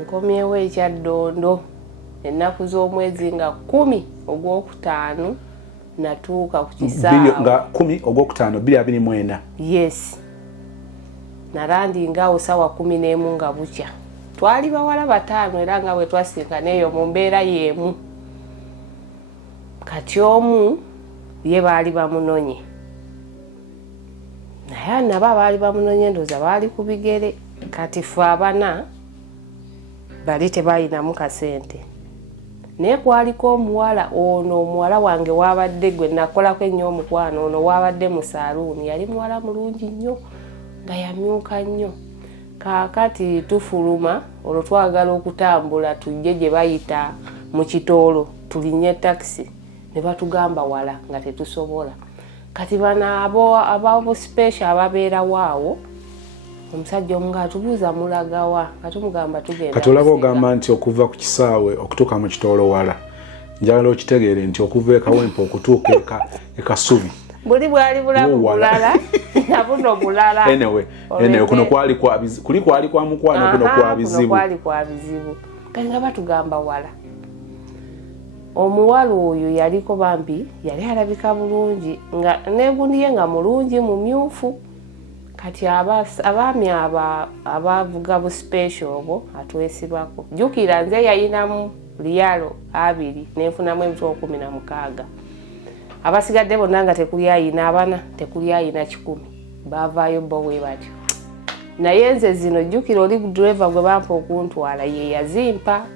Nkomyewo ekyaddondo ennaku z'omwezi nga 10 ogwokutaano natuuka ku kisaawe nga 10 ogwokutaano 2024. Yes. Narandinga sawa 11 nga bukya. Twali bawala bataano era nga bwe twasinkana eyo mu mbeera y'emu. Kati omu ye baali bamunonye. Naye nabo baali bamunonye ndoza baali ku bigere. Kati ffe abana bali tebalinamu kasente. Naye kwaliko omuwala ono omuwala wange wabadde gwe nakolako ennyo omukwano ono wabadde mu saluuni yali muwala mulungi nnyo nga yamyuka nnyo. Kaakati tufuluma olwo twagala okutambula tujje gye bayita mu Kitoolo tulinye taxi ne batugamba wala nga tetusobola. Kati bana abo special ababeera waawo omusajja omu ng'atubuuza mulagawa nga tumugamba tugenda. Kati olaba ogamba nti okuva ku kisaawe okutuuka mu Kitoolo wala njagala okitegeere nti okuva eKawempe okutuuka eKasubi buli bwali bulamu bulala na buno bulala. Anyway kuno kwali kwa mukwano kuno kwa bizibu. Kuno kwali kwa bizibu. Kati nga batugamba wala. Omuwala oyo yaliko bambi yali alabika bulungi nga negundi ye nga mulungi mumyufu. Kati abaami abavuga bu special obo atwesibako. Jukira nze yayinamu liyalo 2 nenfunamu ebitwa 16. Abasigadde bonna nga tekuli ayina abana tekuli ayina 10. Bavaayo bo we batyo. Naye nze zino jukira oli driver gwe bampa okuntwala ye yazimpa.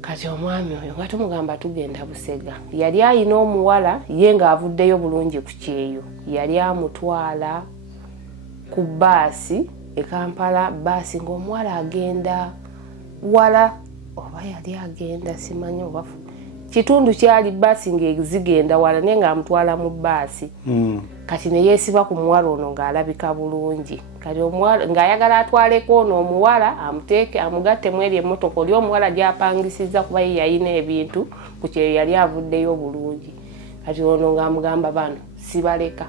Kati omwami oyo nga tumugamba tugenda Busega. Yali ayina omuwala ye nga avuddeyo bulungi ku kyeyo. Yali amutwala ku baasi e Kampala baasi ng'omuwala agenda wala oba yali agenda simanyi oba kitundu kyali baasi ng'ezigenda wala naye ng'amutwala mu baasi. Kati ne yeesiba ku muwala ono ng'alabika bulungi. Kati omuwala ng'ayagala atwaleko ono omuwala amuteeke amugatte mu eri emmotoka oli omuwala gy'apangisizza kuba ye yalina ebintu ku kyeyo yali avuddeyo bulungi. Kati ono ng'amugamba bano sibaleka.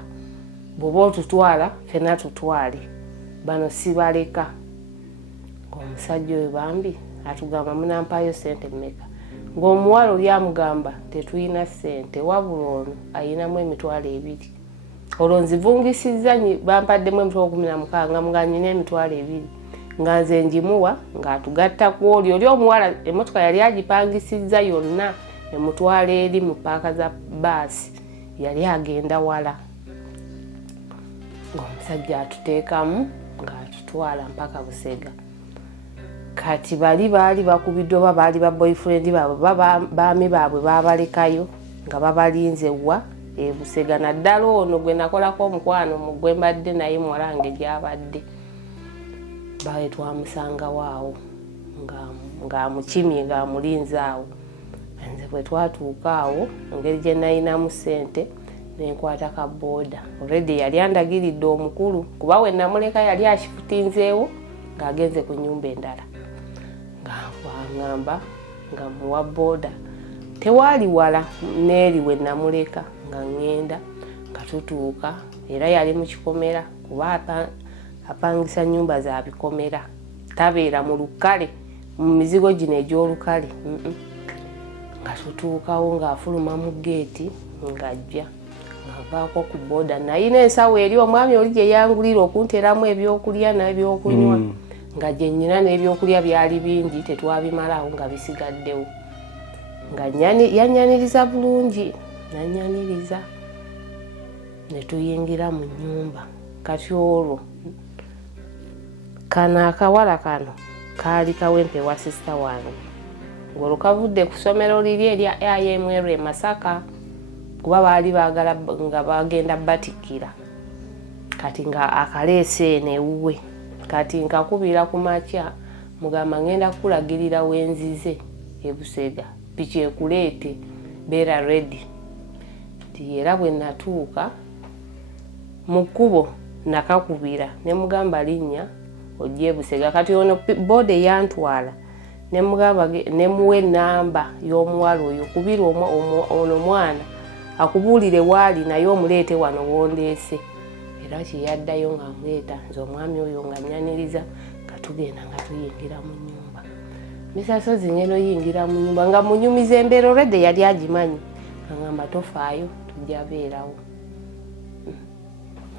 Bw'oba otutwala fena tutwale bano sibaleka. Omusajja oyo bambi atugamba munampayo sente mmeka. Ng'omuwala oli amugamba tetuyina sente wabula ono ayinamu emitwalo 2. Olwo nzivungisizza bampaddemu emitwalo 16 nga nyina emitwalo 2 nga nze njimuwa ng'atugatta ku oli omuwala emmotoka yali agipangisizza yonna emutwalo eri mu paaka za baasi yali agenda wala. Omusajja atuteekamu ng'atutwala mpaka Busega. Kati baali bakubiddwa oba baali ba boyfriend baabwe baami baabwe babalekayo nga babalinze wa e Busega. Naddala ono gwe nakolako omukwano mu gwe mbadde naye muwalange gy'abadde bawe twamusanga waawo ng'amukimye ng'amulinze awo. Nze bwe twatuuka awo engeri gye nayinamu sente nenkwata ka boda. Already yali andagiridde omukulu kuba we namuleka yali akifutinzeewo ng'agenze ku nnyumba endala. Ng'angamba nga muwa boda. Tewaali wala neeri we namuleka nga ngenda nga tutuuka era yali mu kikomera kuba apangisa nnyumba za bikomera. Tabeera mu lukale mu mizigo gino egy'olukale. Nga tutuukawo ng'afuluma mu geeti ng'ajja. Avaako ku boda nayina ensawo eri omwami oli gye yangulira okunteramu ebyokulya n'ebyokunywa nga gye nnyina n'ebyokulya byali bingi tetwabimalaawo nga bisigaddewo. Nga yanyaniriza bulungi nanyaniriza ne tuyingira mu nnyumba. Kati olwo kano akawala kano kaali Kawempe wa sisita wange ng'olwo kavudde ku ssomero liri erya IMR e Masaka kuba baali baagala nga bagenda batikira. Kati nga akaleese eno ewuwe. Kati nkakubira ku makya mugamba ngenda kulagirira wenzize e Busega piki ekuleete beera ready. Era bwe natuuka mu kkubo nakakubira ne mugamba linnya ojje Busega. Kati ono boda yantwala ne mugamba ne muwe namba y'omuwala oyo kubira ono mwana akubuulire waali naye omuleete wano wondeese. Era kye yaddayo ng'amuleeta nze omwami oyo nga nyaniriza nga tugenda nga tuyingira mu nyumba. Mr. Sozzi ngeno yingira mu nyumba nga munyumiza embeera already yali agimanyi. Ngamba tofaayo tujja beerawo.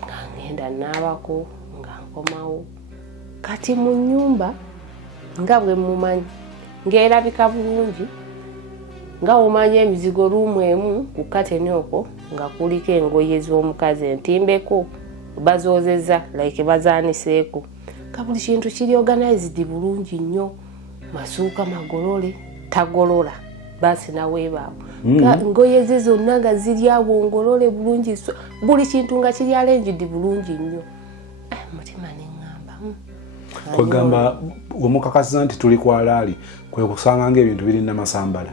Nga ngenda naabako nga nkomawo. Kati mu nyumba nga bwe mumanyi ng'erabika bulungi nga omanya emizigo luumu emu ku kateni okwo nga kuliko engoye z'omukazi entimbeko bazoozezza like bazaaniseeko ka buli kintu kiri organized bulungi nnyo masuuka magolole tagolola basi naweebaawo ngoye ze zonna nga ziri awo ngolole bulungi buli kintu nga kiri arranged bulungi nnyo mutima neŋŋamba kwegamba omukakasiza nti tuli ku alaali kwe kusanga ng'ebintu biri namasambala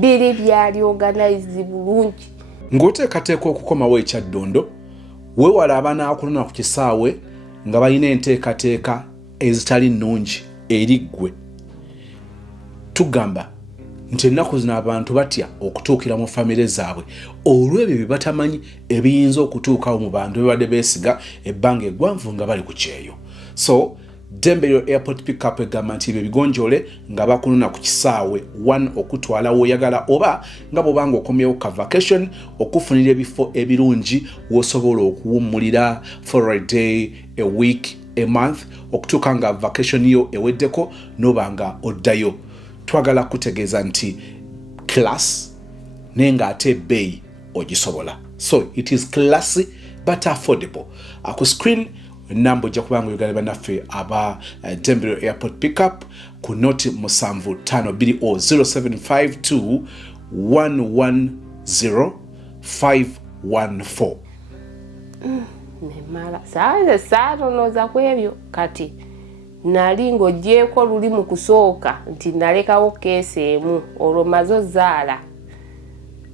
biri byali organized bulungi. Ng'oteekateeka okukomawo ekyaddondo weewala abanaakulona ku kisaawe nga balina enteekateeka ezitali nnungi eri ggwe. Tugamba nti ennaku zino abantu batya okutuukira mu famire zaabwe olw'ebyo bye batamanyi ebiyinza okutuukawo mu bantu bebadde beesiga ebbanga eggwanvu nga bali ku kyeyo. So Dembelio Airport Pickup egamba nti ebyo bigonjole nga bakunona ku kisaawe 1 okutwala woyagala oba nga bw'obanga okomyewo ka vacation okufunira ebifo ebirungi w'osobola okuwummulira for a day, a week, a month okutuuka nga vacation yo eweddeko n'oba nga oddayo. Twagala kutegeeza nti class naye ng'ate ebbeeyi ogisobola. So it is classy but affordable. Ku screen Nambo ojja kubanga oyogala bannaffe aba Dembelio Airport Pickup ku noti 0752 110 514. Nemala saatonoza ku ebyo kati nali ng'oggyeko luli mu kusooka nti nalekawo keesi emu olwo mazo zaala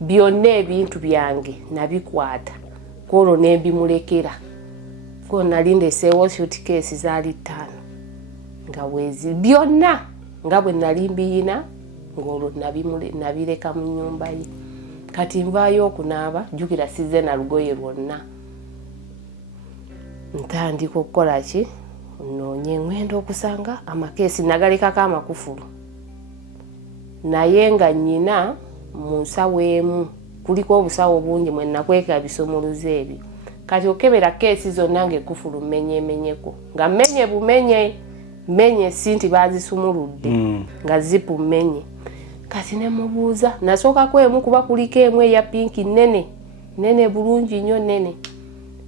byonna ebintu byange nabikwata kwolwo ne mbimulekera. Nali ndeseewo suitcase zaali 5 nga wezi byonna nga bwe nali mbiyina ng'olwo nabireka mu nnyumba ye. Kati nvaayo okunaaba jjukira sizze na lugoye lwonna. Ntandika okukola ki noonye ngenda okusanga amakeesi nagalekako amakufulu naye nga nnyina mu nsawo emu kuliko obusawo bungi mwe nakweka bisumuluzo ebyo. Kati okebera keesi zonna ng'ekufulu mmenyemenyeko nga mmenye bumenye mmenye si nti baazisumuludde nga zipu mmenye. Kati ne mubuuza nasookako emu kuba kuliko emu eya pinki nene bulungi nnyo nene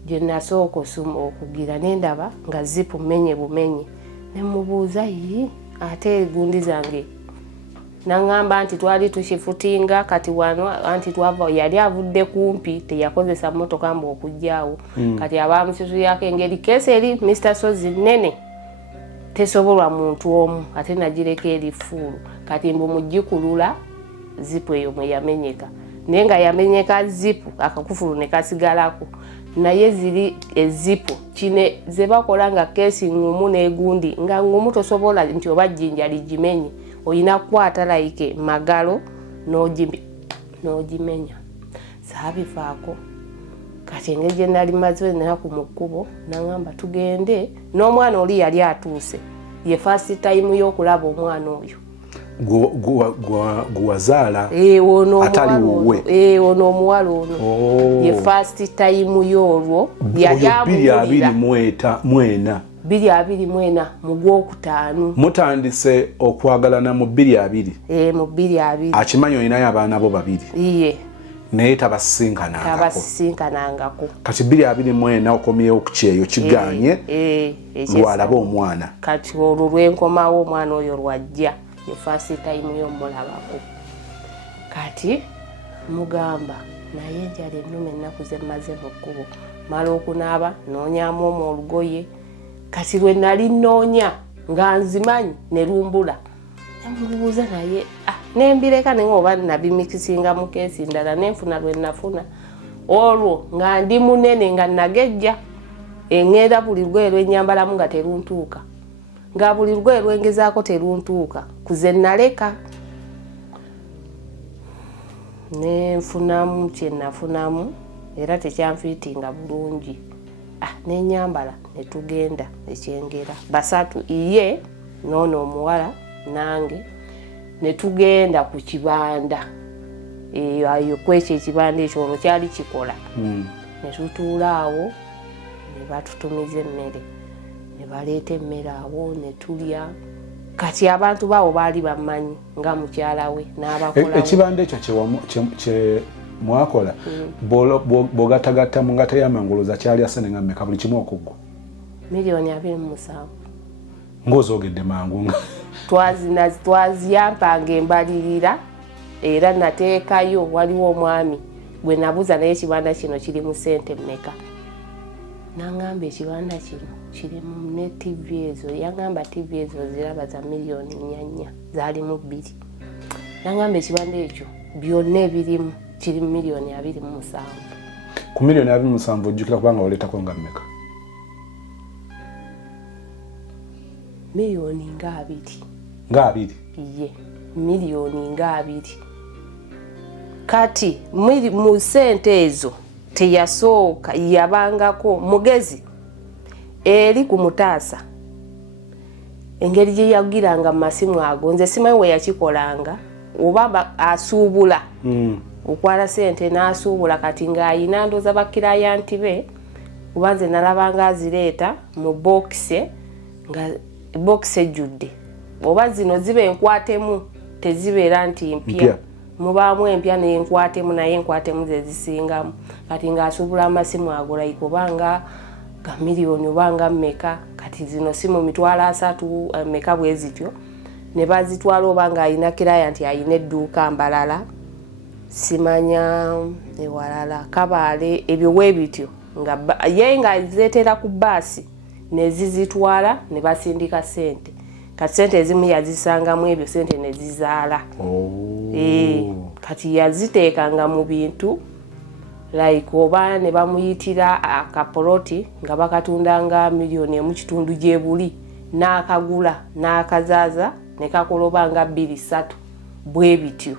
gye nasooka okugira ne ndaba nga zipu mmenye bumenye. Ne mubuuza ate egundi zange naŋŋamba nti twali tukifutinga kati wano anti twava yali avudde kumpi teyakozesa mmotoka mbu okujjaawo. Kati abaamusitulirako engeri keesi eri Mr. Sozzi nene tesobolwa muntu omu ate nagireka eri fuulu. Kati mbu mugikulula zipu eyo mwe yamenyeka naye nga yamenyeka zipu akakufulu ne kasigalako naye ziri ezipu kine ze bakola nga keesi ŋŋumu n'egundi nga ŋŋumu tosobola nti oba jjinja ligimenye oyina kukwata like magalo n'ogimenya. Saabifaako kati engeri gye nali maze ennaku mu kkubo naŋŋamba tugende n'omwana oli yali atuuse ye first time y'okulaba omwana oyo guwazaala atali wuwe ono omuwala ono ye first time y'olwo yali amuyulira 2024 mu Gwokutaano. Mutandise okwagalana mu 2020. Mu 2020. Akimanyi olinayo abaana bo babiri. Iye. Naye tabasisinkanangako. Tabasisinkanangako. Kati 2024 okomyewo ku kyeyo kiganye lwalaba omwana. Kati olwo lwenkomawo omwana oyo lwajja ye first time y'omulabako. Kati mugamba naye enjala ennume ennaku ze mmaze mu kkubo mala okunaaba noonyamu omwo olugoye. Kati lwe nali nnoonya nga nzimanyi ne lumbula nemubuuza naye nembireka naye oba nabimikisinga mu keesi ndala nenfuna lwe nafuna olwo nga ndi munene nga nagejja eŋŋenda buli lugoye lwennyambalamu nga teruntuuka nga buli lugoye lwengezaako teruntuuka kuze naleka nenfunamu kye nafunamu era tekyanfiitinga bulungi nenyambala ne tugenda ekyengera basatu iye nono omuwala nange ne tugenda ku kibanda ayo kwekyo ekibanda ekyo olwo kyali kikola ne tutuula awo ne batutumiza emmere ne baleeta emmere awo ne tulya kati abantu bawo baali bamanyi nga mukyala we n'abakola ekibanda ekyo kye mwakola bw'ogatagatta mu ngata y'amanguluza kyali asenenga mmeka buli kimu okuggwa $2.7 ng'ozoogedde mangu twaziyampanga embalirira era nateekayo waliwo omwami gwe nabuza naye ekibanda kino kiri mu ssente mmeka nangamba ekibanda kino kiri mu ne TV ezo yangamba TV ezo ziraba za $4 million zaali mu 2 nangamba ekibanda ekyo byonna ebirimu kiri mu $2.27 million. Ku $2.27 million ojjukira kubanga oleetako nga mmeka? $2 million. Nga 2? Ye, $2 million. Kati mu ssente ezo teyasooka yabangako mugezi eri ku mutaasa engeri gye yagiranga mu masimu ago nze simanyi we yakikolanga oba asuubula okwala ssente n'asuubula kati ng'ayina ndooza bakirayanti be kuba nze nalabanga azireeta mu bokise nga bokise ejjudde oba zino ziba enkwatemu tezibeera nti mpya mubaamu empya n'enkwatemu naye enkwatemu ze zisingamu kati ng'asuubula amasimu agolayi kubanga ga miliyoni obanga mmeka kati zino simu $3 mmeka bwe zityo ne bazitwala obanga ayina kirayanti ayina edduuka mbalala simanya ewalala kabaale ebyo weebityo ye nga zeetera ku baasi ne zizitwala ne basindika ssente kati ssente ezimu yazisangamu ebyo ssente ne zizaala kati yaziteekanga mu bintu like oba ne bamuyitira akapoloti nga bakatundanga $1.5 million gyebuli n'akagula n'akazaaza ne kakoloba nga 2-3 bwe bityo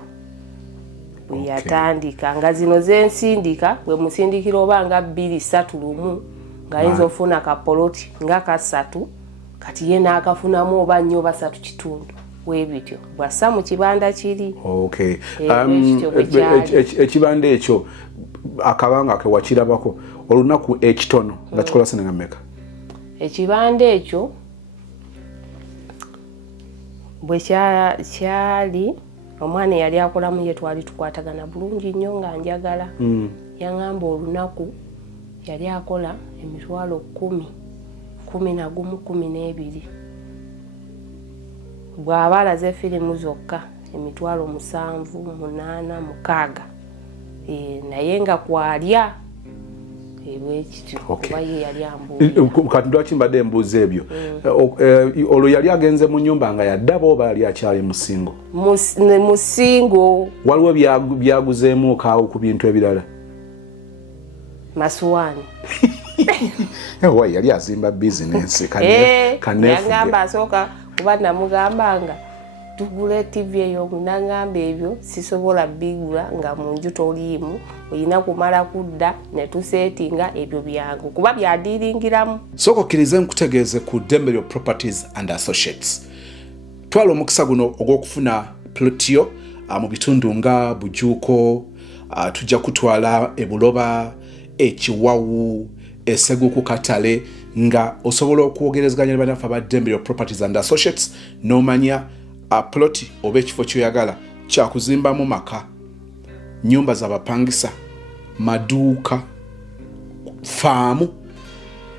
bwe yatandika nga zino zensindika bwe musindikira oba nga 2-3 lumu ng'ayinza ofuna akapoloti nga kasatu kati ye n'akafunamu oba 4 oba 3 bwe bityo bwassa mu kibanda kiri. Ekibanda ekyo akabanga ke wakirabako olunaku ekitono nga kikola senenga mmeka? Ekibanda ekyo bwe kyali omwana yali akolamu ye twali tukwatagana bulungi nnyo nga njagala yangamba olunaku yali akola $10,000 11 bw'aba alaze firimu zokka $7,000 8 6 naye nga kwalya ebwekityo kuba ye yali ambuulira kati lwaki mbadde embuuza ebyo olwo yali agenze mu nnyumba nga yaddaba oba yali akyali musingo? Musingo. Waliwo byaguzeemu kaawo ku bintu ebirala? Masuwaani. Wayi yali azimba bizinensi yangamba asooka kuba namugambanga tugule TV eyo nangamba ebyo sisobola bigula nga mu nju toliimu oyina kumala kudda ne tusetinga ebyo byangu kuba byadiringiramu. Soko kirize nkutegeeze ku Dembelio Properties and Associates. Twala omukisa guno ogw'okufuna plotio mu bitundu nga Bujuuko, tujja kutwala Ebuloba, Ekiwawu, Esseguku Katale nga osobola okwogerezaganya ne bannaffe aba Dembelio Properties and Associates n'omanya ploti oba ekifo kyoyagala kyakuzimbamu maka, nyumba z'abapangisa, maduuka, faamu,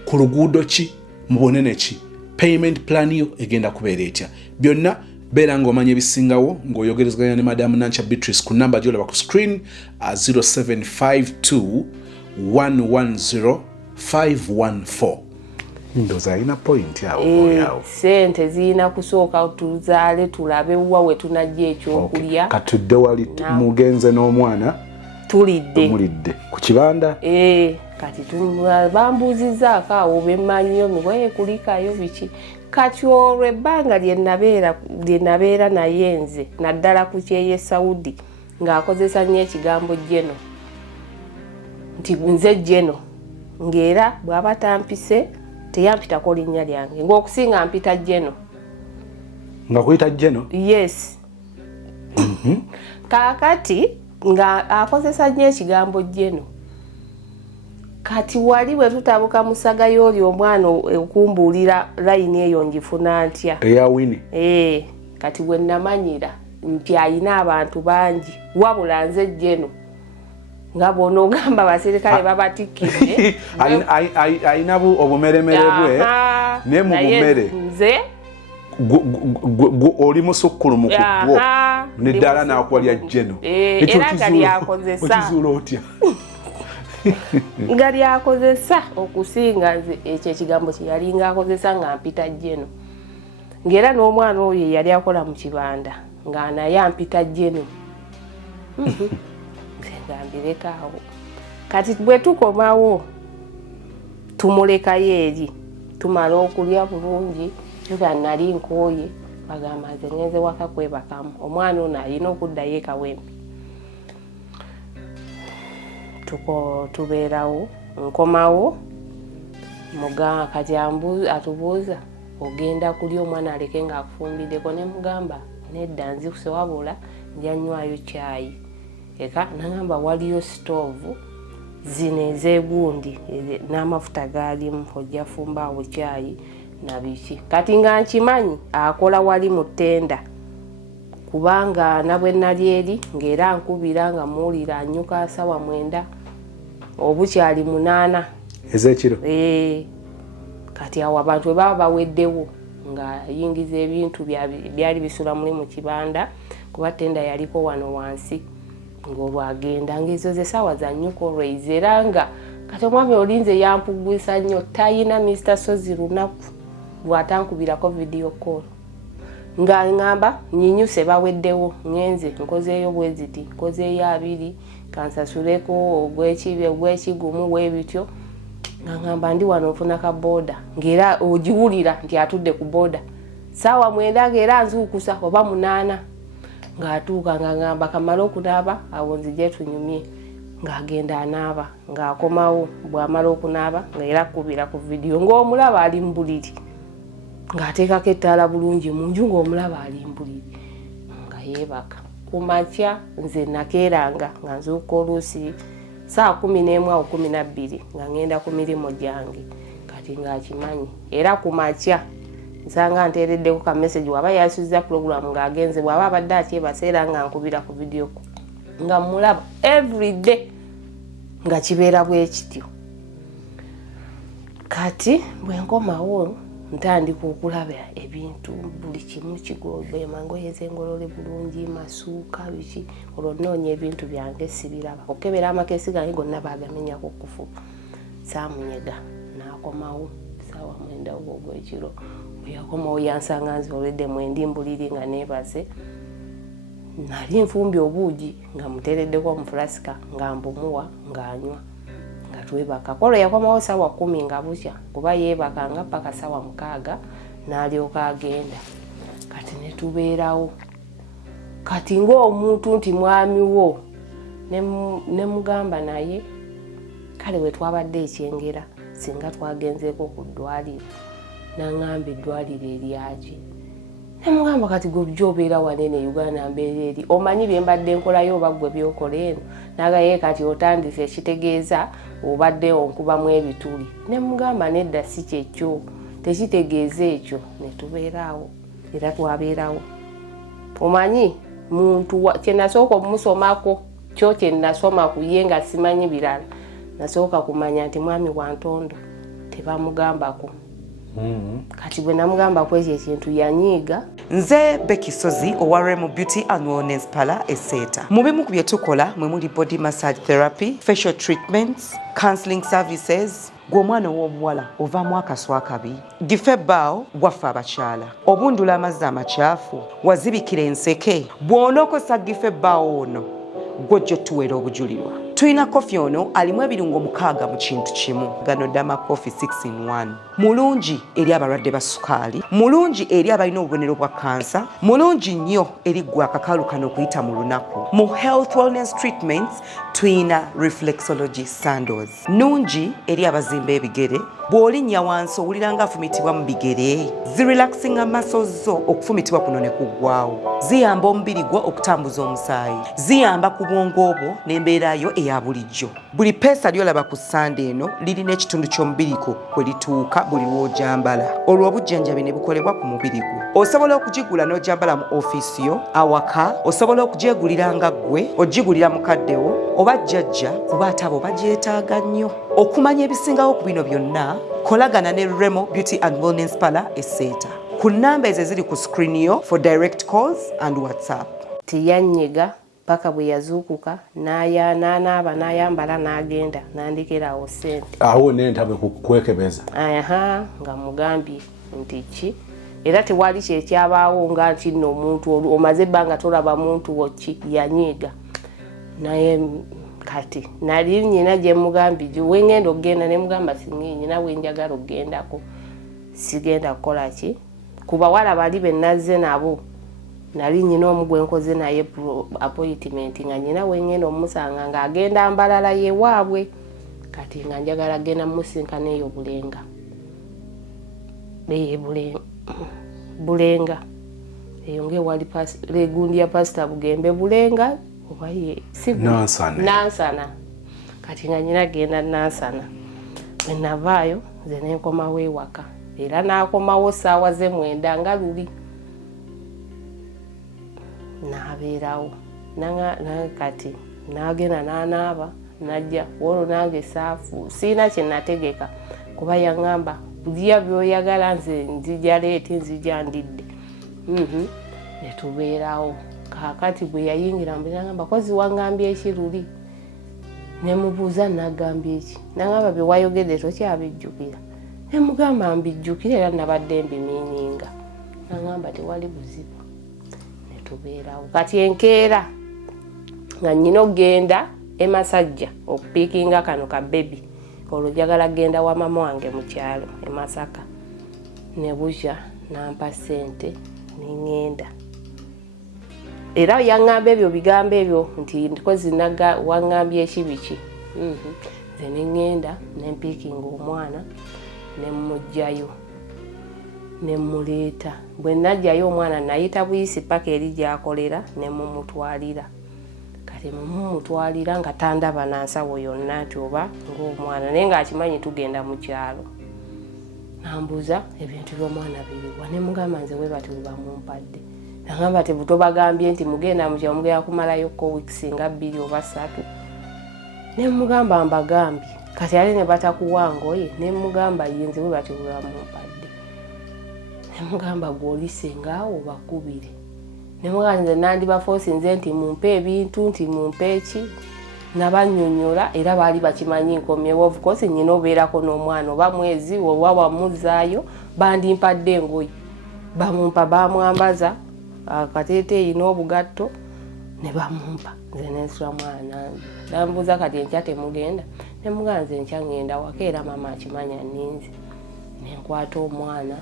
ku luguudo ki, mu bunene ki, payment plan yo egenda kubeera etya. Byonna beera ng'omanya ebisingawo ng'oyogerezaganya ne Madamu Nancha Beatrice ku namba gy'olaba ku screen 0752 110 514. Ndoza ina point yawo. Sente zina kusooka tuzaale tulabe wawe tunajja ekyokulya. Katudde wali mugenze n'omwana tulidde ku kibanda. Kati bambuuzizzaako awo bemmanyiyo miwe kulikayo biki kati olwo ebbanga lye nabeera naye nze naddala ku kyeye Saudi ng'akozesa nnyo ekigambo jeno nti nze jeno ng'era bw'aba tampise teyampitako linnya lyange ng'okusinga mpita Jeno. Nga kuyita Jeno? Yes. Kaakati nga akozesa nnyo ekigambo Jeno. Kati wali bwe tutabuka musaga y'oli omwana okumbuulira layini eyo ngifuna ntya. Eya Winnie. Kati bwe nnamanyira nti ayina abantu bangi wabula nze Jeno. Nga bono ogamba abaserikale babatikkidde. Ayina obumeremere bwe ne mu bumere. Nze oli musukkulumu ku gwo neddala n'akwalya Jeno. Era nga lyakozesa. Okizuula otya? Nga lyakozesa okusinga nze ekyo ekigambo kye yalinga akozesa nga mpita Jeno. Ng'era n'omwana oyo yali akola mu kibanda nga naye ampita Jeno. Ngambirekawo. Kati bwe tukomawo tumulekayo eri tumala okulya bulungi nga nali nkooye bagamba nze ngenze waka kwebakamu omwana ono alina okuddayo ekawempe. Tubeerawo nkomawo mugamba kati atubuuza ogenda kulya omwana aleke ng'akufumbiddeko ne mugamba nedda nzikuse wabula nja nnywayo caayi. Eka nagamba waliyo stove zino ez'egundi n'amafuta gaalimu ojja fumba awo caayi na biki. Kati nga nkimanyi akola wali mu ttenda kubanga nabwe nali eri ng'era nkubira nga muwulira annyuka sawa 9 obukyali 8 ez'ekiro. Kati awo abantu bwe baba baweddewo nga yingiza ebintu byali bisula muli mu kibanda kuba ttenda yaliko wano wansi ng'olwagenda ng'ezo ze ssaawa za nnyuka olweiza era nga kati omwami olinze yampugwisa nnyo tayina Mr. Sozi lunaku bw'atankubirako video call nga ngamba nyinyuse baweddewo ngenze nkozeeyo bwe ziti nkozeeyo 2 kansasuleko ogw'ekigumu w'ebityo nga ngamba ndi wano ofuna ka boda ng'era ogiwulira nti atudde ku boda ssaawa 9 ng'era nzuukusa oba 8 ng'atuuka nga ngamba kamala okunaaba awo nzije tunyumye ng'agenda anaaba ng'akomawo bw'amala okunaaba ng'era akkubira ku vidiyo ng'omulaba ali mu buliri ng'ateekako ettaala bulungi mu nju ng'omulaba ali mu buliri nga yeebaka. Ku makya nze nakeeranga nga nzuuka oluusi saa 11 awo 12 nga ngenda ku mirimu gyange kati ng'akimanyi era ku makya nsanga nteereddeko ka message waba yasuzza program ng'agenze bw'aba abadde akyebase era nga nkubira ku video nga mulaba everyday nga kibeera bwe kityo. Kati bwe nkomawo ntandika okulaba ebintu buli kimu kigobe mangoye z'engolole bulungi masuuka biki olwo nnoonya ebintu byange sibiraba okebera amakesi gange gonna baagamenyako kufu saamunyega n'akomawo ssaawa 9 ogw'ekiro yakomawo yansanga nziolwedde mwendi mbuliri nga neebase nali nfumbye obuugi nga muteereddeko omufulasika nga mbumuwa ng'anywa nga twebaka kolwo yakomawo ssaawa 10 nga bukya kuba yeebakanga paka ssaawa 6 n'alyoka agenda. Kati ne tubeerawo kati ng'omuntu nti mwami wo ne mugamba naye kale we twabadde ekyengera singa twagenzeeko ku ddwaliro n'angamba eddwaliro eryaki ne mugamba kati gwe obeera wanene Uganda mbeera eri omanyi bye mbadde nkolayo oba ggwe byokola eno nagaye kati otandise ekitegeeza obadde onkubamu ebituli ne mugamba nedda si kyekyo tekitegeeza ekyo ne tubeeraawo era twabeerawo. Omanyi muntu kye nasooka omusomako kyo kye nasoma ku ye nga simanyi birala nasooka kumanya nti mwami wa Ntondo tebamugambako. Kati bwe namugambako ekyo ekintu yanyiiga. Nze Becky Sozi owa Remo Beauty and Wellness Parlour Esseeta. Mu bimu ku bye tukola mwe muli body massage therapy, facial treatments, counseling services. Gw'omwana w'obuwala ovaamu akaswa akabi gife bbaawo waffe abakyala obundula amazzi amakyafu wazibikira enseke bw'onookosa gife bbaawo ono gw'ojja otuweera obujulirwa. Tuyina kofi ono alimu ebirungo 6 mu kintu kimu. Gano Dama Coffee 6 in 1. Mulungi eri abalwadde ba sukaali, mulungi eri abalina obubonero bwa kansa, mulungi nnyo eri gwe akakalu kano okuyita mu lunaku. Mu health wellness treatments tuyina reflexology sandals. Nungi eri abazimba ebigere, bw'olinnya wansi owulira nga afumitibwa mu bigere. Zirelaxinga muscles zo okufumitibwa kuno ne kuggwaawo. Ziyamba omubiri gwo okutambuza omusaayi. Ziyamba ku bwongo obwo n'embeera yo eya bulijjo. Buli peesa ly'olaba ku ssande eno lirina ekitundu ky'omubiri gwo kwe lituuka buli lw'ojambala. Olwo obujjanjabi ne bukolebwa ku mubiri gwo. Osobola okugigula n'ojambala mu ofiisi yo, awaka, osobola okugyegulira nga ggwe, ogigulira mukaddewo oba jjajja kuba ate abo bagyetaaga nnyo. Okumanya ebisingawo ku bino byonna, kolagana ne Remo Beauty and Wellness Parlour Esseeta. Ku nnamba ezo eziri ku screen yo for direct calls and WhatsApp. Tiyanyega paka bwe yazuukuka n'anaaba n'ayambala n'agenda n'andikirawo ssente. Awo n'entabwe kwekebeza. Aha, nga mugambye nti ki era tewali kyekyabaawo nga nti nno omuntu omaze ebbanga tolaba muntu woki yanyiiga naye kati nali nnyina gye mugambye wengenda okgenda ne mugamba sinyina wenjagala okgendako sigenda kukola ki kuba wala bali benazze nabo nali nnyina omu gwe nkoze naye appointment nga nnyina wengenda omusanga ng'agenda mbalala ye waabwe kati nga njagala genda musinkana eyo Bulenga Bulenga eyo ng'ewali legundi ya Pastor Bugembe Bulenga oba ye si Nansana kati nga nnyina genda Nansana bwe navaayo nze ne nkomawo ewaka era n'akomawo ssaawa ze 9 nga luli n'abeerawo kati n'agenda n'anaaba najja olwo nange saafu siina kye nategeka kuba yaŋŋamba buliya by'oyagala nze nzija leeti nzija ndidde ne tubeerawo kaakati bwe yayingira mbe n'agamba kozi waŋŋambye eki luli ne mubuuza n'agambye eki n'agamba bye wayogedde tokyabijjukira ne mugamba mbijjukira era nabadde mbimiininga n'agamba tewali buzibu ne tubeerawo kati enkeera nga nnyina okgenda Masajja okupiikinga kano ka bebi olwo njagala genda wa mama wange mu kyalo e Masaka ne bukya nampa ssente n'ŋŋenda era yaŋŋamba ebyo bigambo ebyo nti kozi waŋŋambye ekibiki nze ne ŋŋenda ne mpiikinga omwana ne mmugjayo ne mmuleeta bwe najjayo omwana nayita buyisi paka eri gyakolera ne mumutwalira kati mumutwalira nga tandaba nansawo yonna nti oba ng'omwana naye ng'akimanyi tugenda mu kyalo nambuuza ebintu by'omwana biriwa ne mugamba nze we bati bamumpadde nagamba tebuto bagambye nti mugenda mu kyalo mugenda kumalayo ko weeks nga 2 oba 3 ne mugamba mbagambye kati ale ne batakuwangoye ne mugamba yenze we bati bamumpadde ne mugamba gw'olise ngaawo bakubire ne mugamba nze nandibaforce nze nti mumpe ebintu nti mumpe eki nabanyonyola era baali bakimanyi nkomyewo of course nnyina obeerako n'omwana oba mwezi oba wamuzaayo bandimpadde engoye bamumpa bamwambaza akateeteeyi n'obugatto ne bamumpa nze nensula mwana nambuuza kati enkya temugenda ne mugamba nze enkya ŋŋenda waka era mama akimanya nninze ne nkwata omwana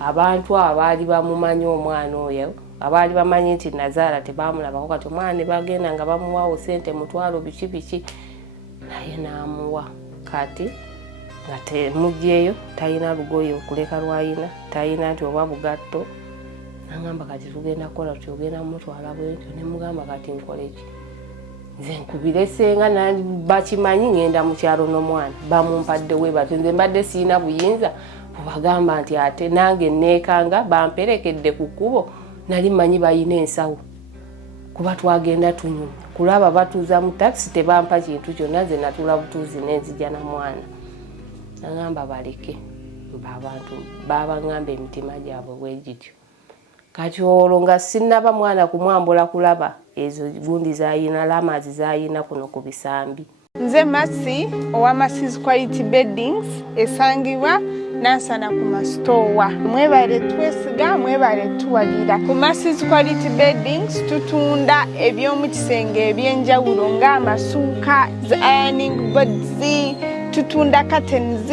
abantu abaali bamumanyi omwana oyo abaali bamanyi nti nazaala tebamulabako kati omwana ne bagenda nga bamuwaawo ssente mutwalo biki naye n'amuwa kati nga temugyeyo talina lugoye okuleka lwayina talina nti oba bugatto nagamba kati tugenda kukola tyogenda mutwala bwentyo ne mugamba kati nkoleki nze nkubire senga bakimanyi ŋŋenda mu kyalo n'omwana bamumpadde we batyo nze mbadde siina buyinza bubagamba nti ate nange neekanga bamperekedde ku kkubo nali manyi bayina ensawo kuba twagenda tunyumya kulaba batuuza mu taxi tebampa kintu kyonna nze natula butuuzi nenzija na mwana nagamba baleke abantu babaŋŋamba emitima gyabwe bwe gityo kati olwo nga sinnaba mwana kumwambula kulaba ezo gundi zayina lamazi zayina kuno ku bisambi Nze Masi owa Masi's Quality Beddings esangibwa Nansana ku masitowa. Mwebale twesiga, mwebale tuwalira. Ku Masi's Quality Beddings tutunda ebyomu kisenge ebyenjawulo ng'amasuuka, ironing boards, tutunda curtains,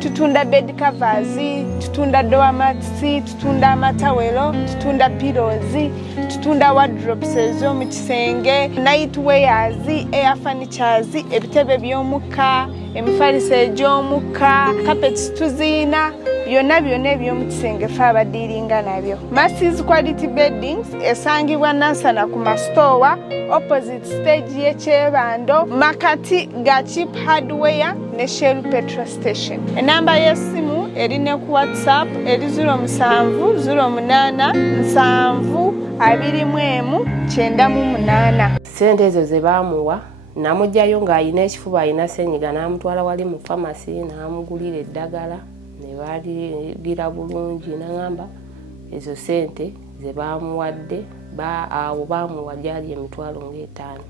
tutunda bed covers, tutunda door mats, tutunda amatawelo, tutunda pillows, tutunda wardrobes ez'omu kisenge, night wears, air furnitures, ebitebe by'omukka, emifaliso egy'omukka, carpets tuziina, byonna eby'omu kisenge fe abadiiringa nabyo. Masi's Quality Beddings esangibwa Nansana ku masitowa opposite stage y'ekyebando makati ga Cheap Hardware ne Shell Petrol Station. Enamba y'essimu eri ne ku WhatsApp eri 0708 Sente ezo ze baamuwa namugjayo ng'ayina ekifuba ayina ssenyiga n'amutwala wali mu famasi n'amugulira eddagala ne baaligira bulungi n'agamba ezo sente ze baamuwadde awo baamuwa gyali emitwalo ng'etaano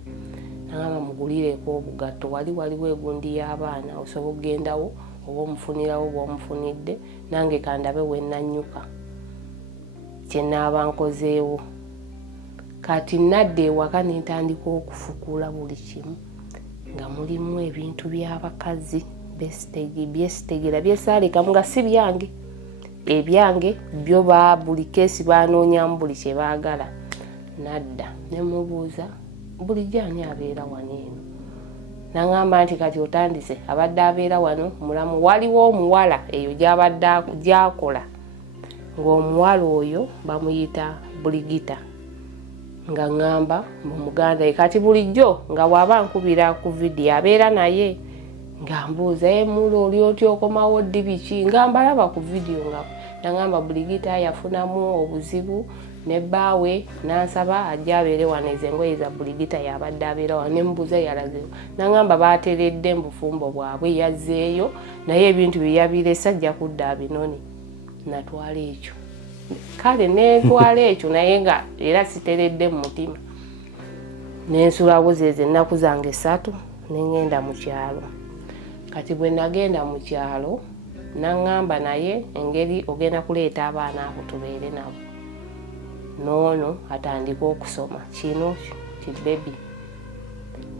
n'agamba mugulireko obugatto waliwo egundi y'abaana osobola okugendawo oba omufunirawo bw'omufunidde nange kandabe we nnannyuka kye nnaaba nkozeewo. Kati nadde ewaka ne ntandika okufukula buli kimu nga mulimu ebintu by'abakazi byesitegera byesaalekamu nga si byange, ebyange byo buli keesi baanoonyamu buli kye baagala. Nadda ne mubuuza bulijjo ani abeera wano eno? N'aŋŋamba nti kati otandise abadde abeera wano mulamu. Waliwo omuwala eyo gy'akola ng'omuwala oyo bamuyita Buligita nga ŋŋamba mu Muganda kati bulijjo nga bw'aba nkubira ku vidiyo abeera naye nga mbuuza mulo oli otya okomawo ddi biki nga mbalaba ku vidiyo nga n'aŋŋamba Buligita yafunamu obuzibu ne bbaawe n'ansaba ajja abeere wano ezo engoye za Buligita yabadde abeera wano ne mbuuza yalazeewo n'aŋŋamba baateredde mu bufumbo bwabwe yazzeeyo naye ebintu bye yabiresa ajja kudda abinoni. Natwala ekyo kale neetwala ekyo naye nga era siteredde mu mutima nensulawo zezo ennaku zange 3 nengenda mu kyalo. Kati bwe nagenda mu kyalo n'aŋŋamba naye engeri ogenda kuleeta abaana abo tubeere nabo noono atandika okusoma kino kibebi.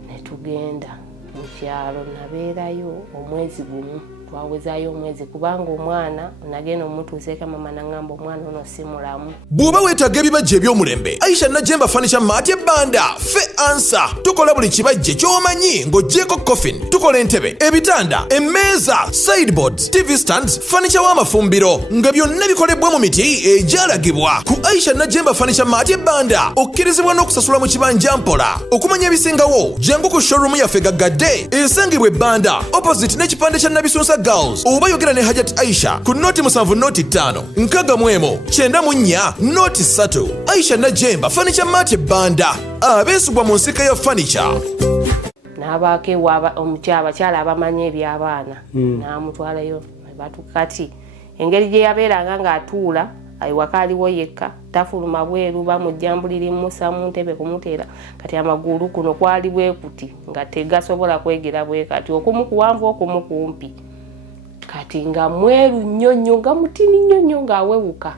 Ne tugenda mu kyalo nabeerayo omwezi gumu twawezaayo omwezi kubanga omwana nagenda omutuuseeko mama n'aŋŋamba omwana ono si mulamu. Bw'oba weetaaga ebibajje eby'omulembe Aisha Najemba Furniture Mart Banda ffe ansa tukola buli kibajje ky'omanyi ng'oggyeko coffin, tukola entebe, ebitanda, emmeeza, sideboards, TV stands, furniture w'amafumbiro nga byonna bikolebwa mu miti egyalagibwa. Ku Aisha Najemba Furniture Mart Banda okkirizibwa n'okusasula mu kibanja mpola. Okumanya ebisingawo jangu ku showroom yaffe gaggadde esangibwa e Banda opposite n'ekipande kya Nabisunsa Girls oba yogera ne Hajat Aisha ku noti 7 noti 5 nkaga mwemo 94 noti 3. Aisha Najemba Furniture Mart Banda abeesibwa mu nsika ya furniture. N'abaako ewa abakyala abamanya eby'abaana n'amutwalayo batukati engeri gye yabeeranga ng'atuula ewaka aliwo yekka tafuluma bweru bamujjambulira mmusa mu ntebe kumuteera kati amagulu kuno kwali bwe kuti nga tegasobola kwegera bwe kati okumu kuwanvu okumu kumpi kati nga mweru nnyonnyo nga mutini nnyonnyo ng'awewuka.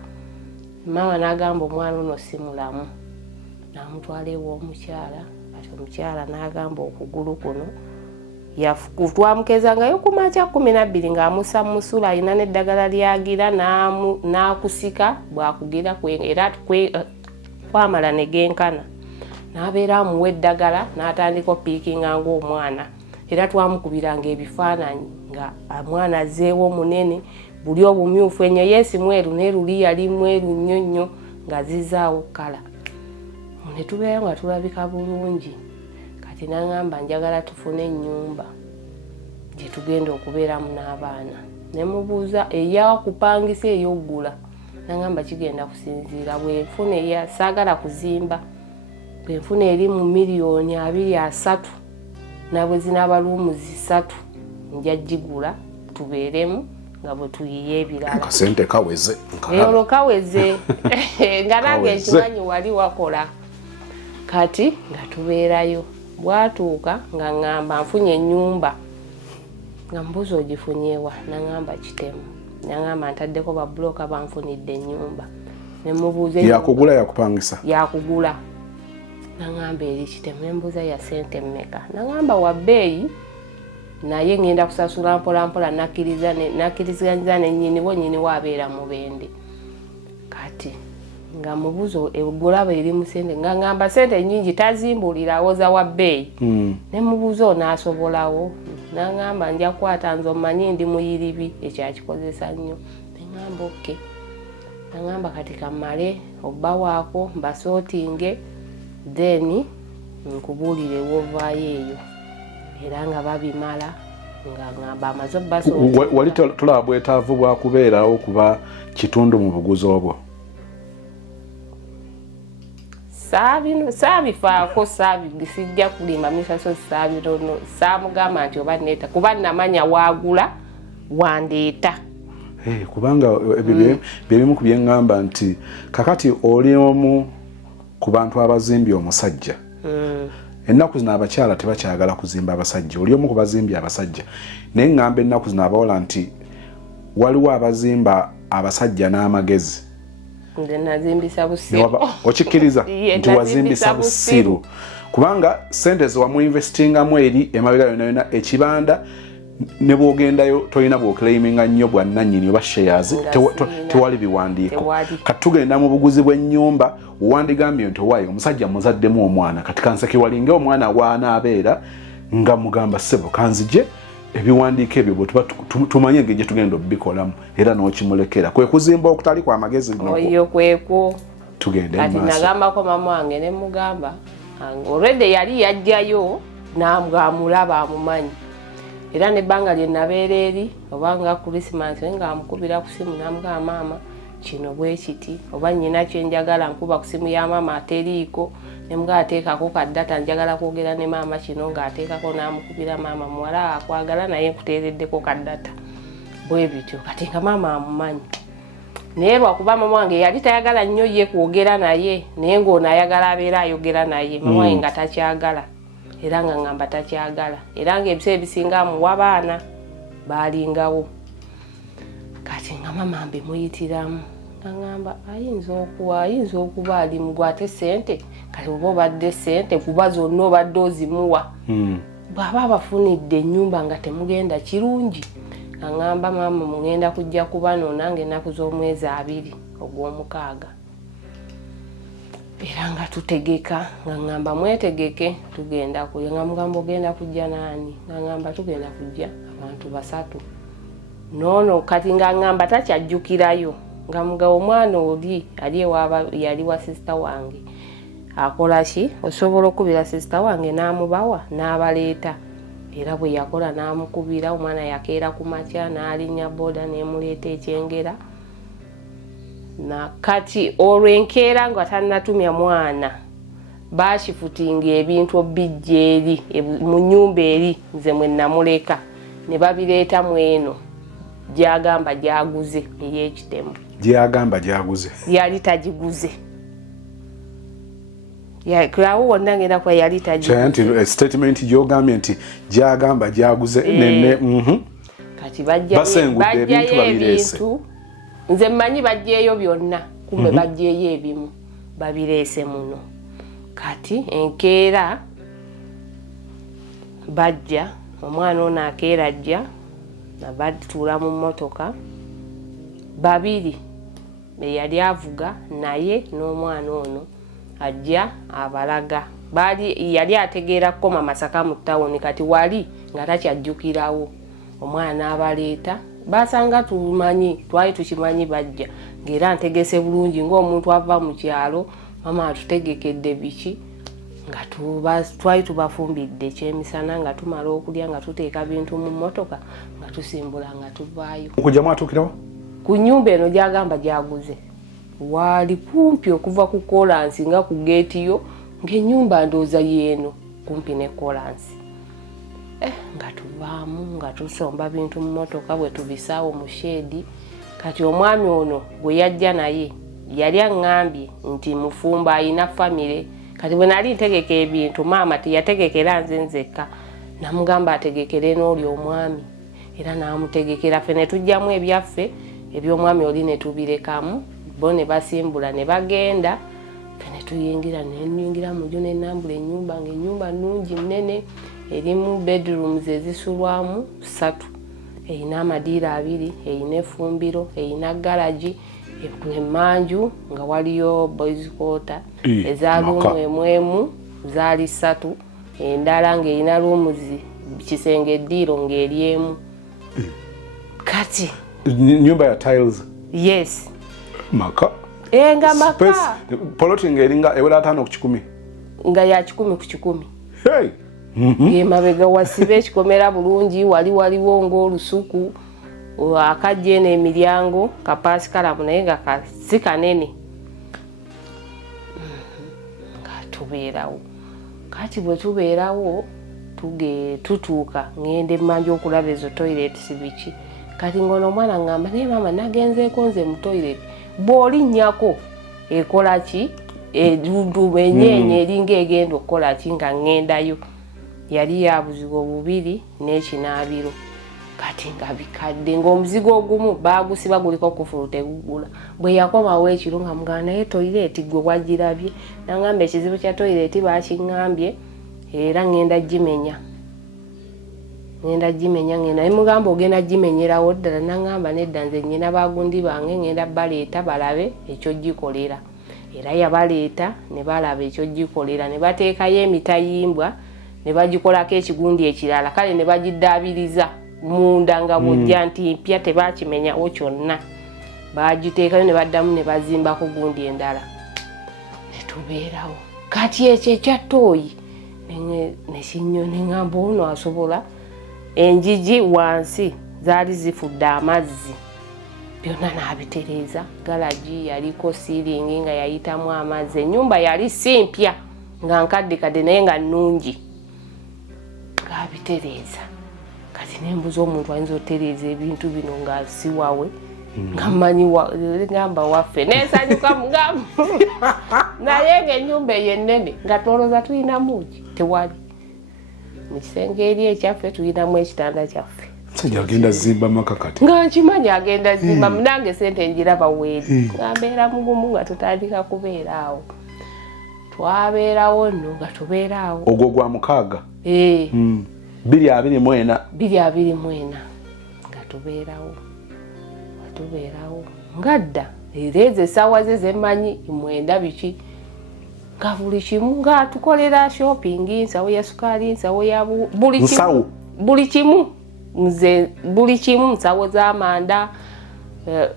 Mama n'agamba omwana ono si mulamu n'amutwala ew'omukyala kati omukyala n'agamba okugulu kuno twamukezangayo ku makya 12 ng'amusa musula alina n'eddagala lyagira n'akusika bw'akugira era kwamala ne genkana n'abeera amuwa eddagala n'atandika opiikinga ng'omwana era twamukubiranga ebifaananyi nga omwana azzeewo munene buli obumyufu ennyo yeesi mweru n'eruli yali mweru nnyonnyo nga zizaawo kala. Ne tubeera nga tulabika bulungi kati n'aŋŋamba njagala tufune ennyumba gye tugenda okubeeramu n'abaana. Ne mubuuza eyakupangisa ey'oggula n'aŋŋamba kigenda kusinziira bwenfuna saagala kuzimba bwenfuna eri mu miliyoni 23 nabwe zinaaba luumuzi 3 nja gigula tubeeremu nga bwe tuyiye ebirala. Akasente kaweze. Olwo kaweze nga nange ekimanyi wali wakola kati nga tubeerayo bwatuuka nga ngamba nfunye ennyumba nga mbuzi ogifunyewa nangamba Kitemu nangamba ntaddeko babulooka banfunidde ennyumba nemubuuza yakugula yakupangisa yakugula nangamba eri Kitemu nembuuza ya sente mmeka nangamba wa bbeeyi naye ngenda kusasula mpola mpola nakkiriziganyizza nennyini bo nnyini waabeera mubende kati nga mubuzo egulaba eri musente nga ngamba sente nyingi tazimbulira awoza wa bbeeyi ne mubuzo naasobolawo nangamba nja kukwata nze omanyi ndi muyiribi ekyakikozesa nnyo nengamba oke nangamba kati kammale obbawaako mbasootinge then nkubuulire woovaayo eyo era nga babimala nga ngamba amaze obbasootinga wali tulaba bwetaavu bwakubeerawo kuba kitundu mu buguzi obwo saabifaako sijja kulimba misaso saabitono saamugamba nti oba neeta kuba namanya waagula wandeeta kubanga byebimu ku byeŋŋamba nti kakati oli omu ku bantu abazimbye omusajja ennaku zino abakyala tebakyagala kuzimba abasajja oli omu ku bazimbi abasajja naye ŋŋamba ennaku zino abawola nti waliwo abazimba abasajja n'amagezi nazimbisa busiru okikkiriza nti wazimbisa busiru kubanga sente zewamuinvestingamu eri emabega yonna yonna ekibanda ne bwogendayo tolina bwoclaiminga nnyo bwannannyini oba shares tewali biwandiiko kati tugenda mu buguzi bw'ennyumba owandigambye nti owaayi omusajja muzaddemu omwana kati kanseke walinga omwana waanaabeera nga mugamba ssebo kanzije ebiwandiiko ebyo bwe tumanye engeri gye tugenda obikolamu era n'okimulekera kwe kuzimba okutali kwa magezi oyo kwekwo tugende kati nagambako mama wange ne mugamba already yali yajjayo namulaba amumanyi era nebbanga lye nabeera eri obanga Christmas nga amukubira ku simu namugamba maama kino bwe kiti oba nnyina kyenjagala nkuba ku simu ya maama ateriiko nemuga ateekako kaddata njagala kwogera ne maama kino ng'ateekako n'amukubira maama muwala akwagala naye nkuteereddeko kaddata bwe bityo kati nga maama amumanyi naye lwakuba mama wange yali tayagala nnyo ye kwogera naye naye ng'ono ayagala abeera ayogera naye mama wange nga takyagala era nga ngamba takyagala era ng'ebiseera ebisinga amuwa baana baalingawo kati nga mama mbimuyitiramu nangamba ayinza okuba ali mugwa ate sente kati oba obadde sente kuba zonna obadde ozimuwa bw'aba abafunidde ennyumba nga temugenda kirungi angamba maama mugenda kujja kuba noonanga ennaku z'omwezi 2 ogw'omukaaga era nga tutegeka nga ngamba mwetegeke tugenda kuja nga mugamba ogenda kujja naani nga ngamba tugenda kujja abantu 3 nono kati nga ngamba takyajjukirayo nga mugabo omwana oli ali ewaaba yali wa sister wange akola ki osobola okubira sister wange n'amubawa n'abaleeta era bwe yakola n'amukubira omwana yakeera ku makya n'alinnya boda n'emuleeta ekyengera na kati olwenkeera nga tannatumya mwana bakifutinga ebintu obijja eri mu nnyumba eri nze mwe namuleka ne babireeta mu eno gyagamba gyaguze ey'ekitemu gyagamba gyaguze yali tagiguze kulawo wonna ngenda kuba yali tagiguze statement gyogambye nti gyagamba gyaguze nene kati bajjayo ebintu nze mmanyi bajjeeyo byonna kumbe bajjeeyo ebimu babireese muno kati enkeera bajja omwana ono akeera ajja batuula mu mmotoka 2 yali avuga naye n'omwana ono ajja abalaga yali ategeera kukoma Masaka mu ttawuni kati wali nga takyajjukirawo omwana n'abaleeta basanga tumanyi twali tukimanyi bajja ng'era ntegese bulungi ng'omuntu ava mu kyalo mama atutegekedde biki nga twali tubafumbidde ekyemisana nga tumala okulya nga tuteeka bintu mu mmotoka nga tusimbula nga tuvaayo okujja mwatuukirawo ku nnyumba eno gyagamba gyaguze waali kumpi okuva ku kolansi nga ku geeti yo ng'ennyumba ndooza yeeno kumpi ne kolansi nga tuvaamu nga tusomba bintu mu mmotoka bwe tubisaawo mu sheedi kati omwami ono gwe yajja naye yali aŋŋambye nti mufumba alina famire kati bwe nali ntegeka ebintu maama teyategekera nze nzekka namugamba ategekere n'oli omwami era namutegekera ffe ne tujjamu ebyaffe eby'omwami oli ne tubirekamu bo ne basimbula ne bagenda ffe ne tuyingira mu gyo ne nambula ennyumba ng'ennyumba nnungi nnene erimu bedrooms ezisulwamu 3 eyina amadiira 2 eyina effumbiro eyina garagi emanju nga waliyo boys quarter ezalumu emwemu zaali 3 endala ng'eyina rooms kisenge eddiiro ng'eryemu kati nyumba ya tiles yes maka nga maka poloti ng'eringa ewera 5 ku 10 nga ya 10 ku 10 hey emabega wasiba ekikomera bulungi waliwo ng'olusuku akajja n'emiryango kapaasi kalamu naye nga si kanene nga tubeerawo kati bwe tubeerawo tutuuka ngende mmanju okulaba ezo toilets biki kati ngono omwana ngamba naye maama nagenzeeko nze mu toilet bw'olinnyako ekola ki edundu enyenye eringa egenda okukola ki nga ŋŋendayo yali ya buzigo 2 n'ekinaabiro kati nga bikadde ng'omuzigo ogumu baagusiba guliko kufulu tegugula bwe yakomawo ekiro nga mugamba naye toilet gwe wagirabye nangamba ekizibu kya toilet bakiŋŋambye era ngenda gimenya naye mugamba ogenda gimenyerawo ddala nangamba nedda nze nnyina bagundi bange ngenda baleeta balabe ekyo gikolera era yabaleeta ne balaba ekyo gikolera ne bateekayo emitayimbwa ne bagikolako ekigundi ekirala kale ne bagiddaabiriza munda nga bwojja nti mpya tebakimenyawo kyonna bagiteekayo ne baddamu ne bazimbako gundi endala ne tubeerawo kati ekyo ekyatooyi nekinyo neŋŋamba ono asobola enjigi wansi zaali zifudde amazzi byonna n'abitereeza galagi yaliko siiringi nga yayitamu amazzi ennyumba yali si mpya nga nkaddekadde naye nga nnungi ng'abitereeza kati nembuza omuntu ayinza otereeza ebintu bino nga si wawe nga mmanyi ngamba waffe nesanyuka mugamu naye ng'ennyumba eyo ennene nga twolooza tulinamuki tewali mu kisenge eri ekyaffe tulinamu ekitanda kyaffe musajja agenda zimba maka kati nga nkimanyi agenda zimba munange sente njiraba weeri nga mbeera mugumu nga tutandika kubeeraawo twabeerawo nno nga tubeeraawo ogwo gwa 6 224 nga tubeerawo ngadda era ezo essaawa ze zemmanyi 9 biki nga buli kimu nga tukolera shopping nsawo ya sukaali nsawo ya buli kimu nze buli kimu nsawo z'amanda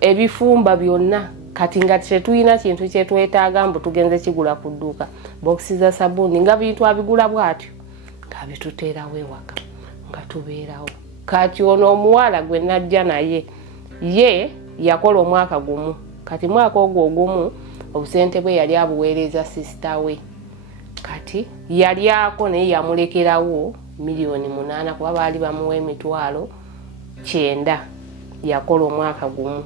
ebifumba byonna kati nga tetulina kintu kyetwetaaga mbu tugenze kigula ku dduuka bokisi za sabuni nga bintu abigula bw'atyo nga bituteerawo ewaka nga tubeerawo kati ono omuwala gwe najja naye ye yakola omwaka gumu kati mwaka ogwo ogumu obusente bwe yali abuweereza sisita we kati yali ako naye yamulekerawo $8,000,000 kuba baali bamuwa $9,000 yakola omwaka gumu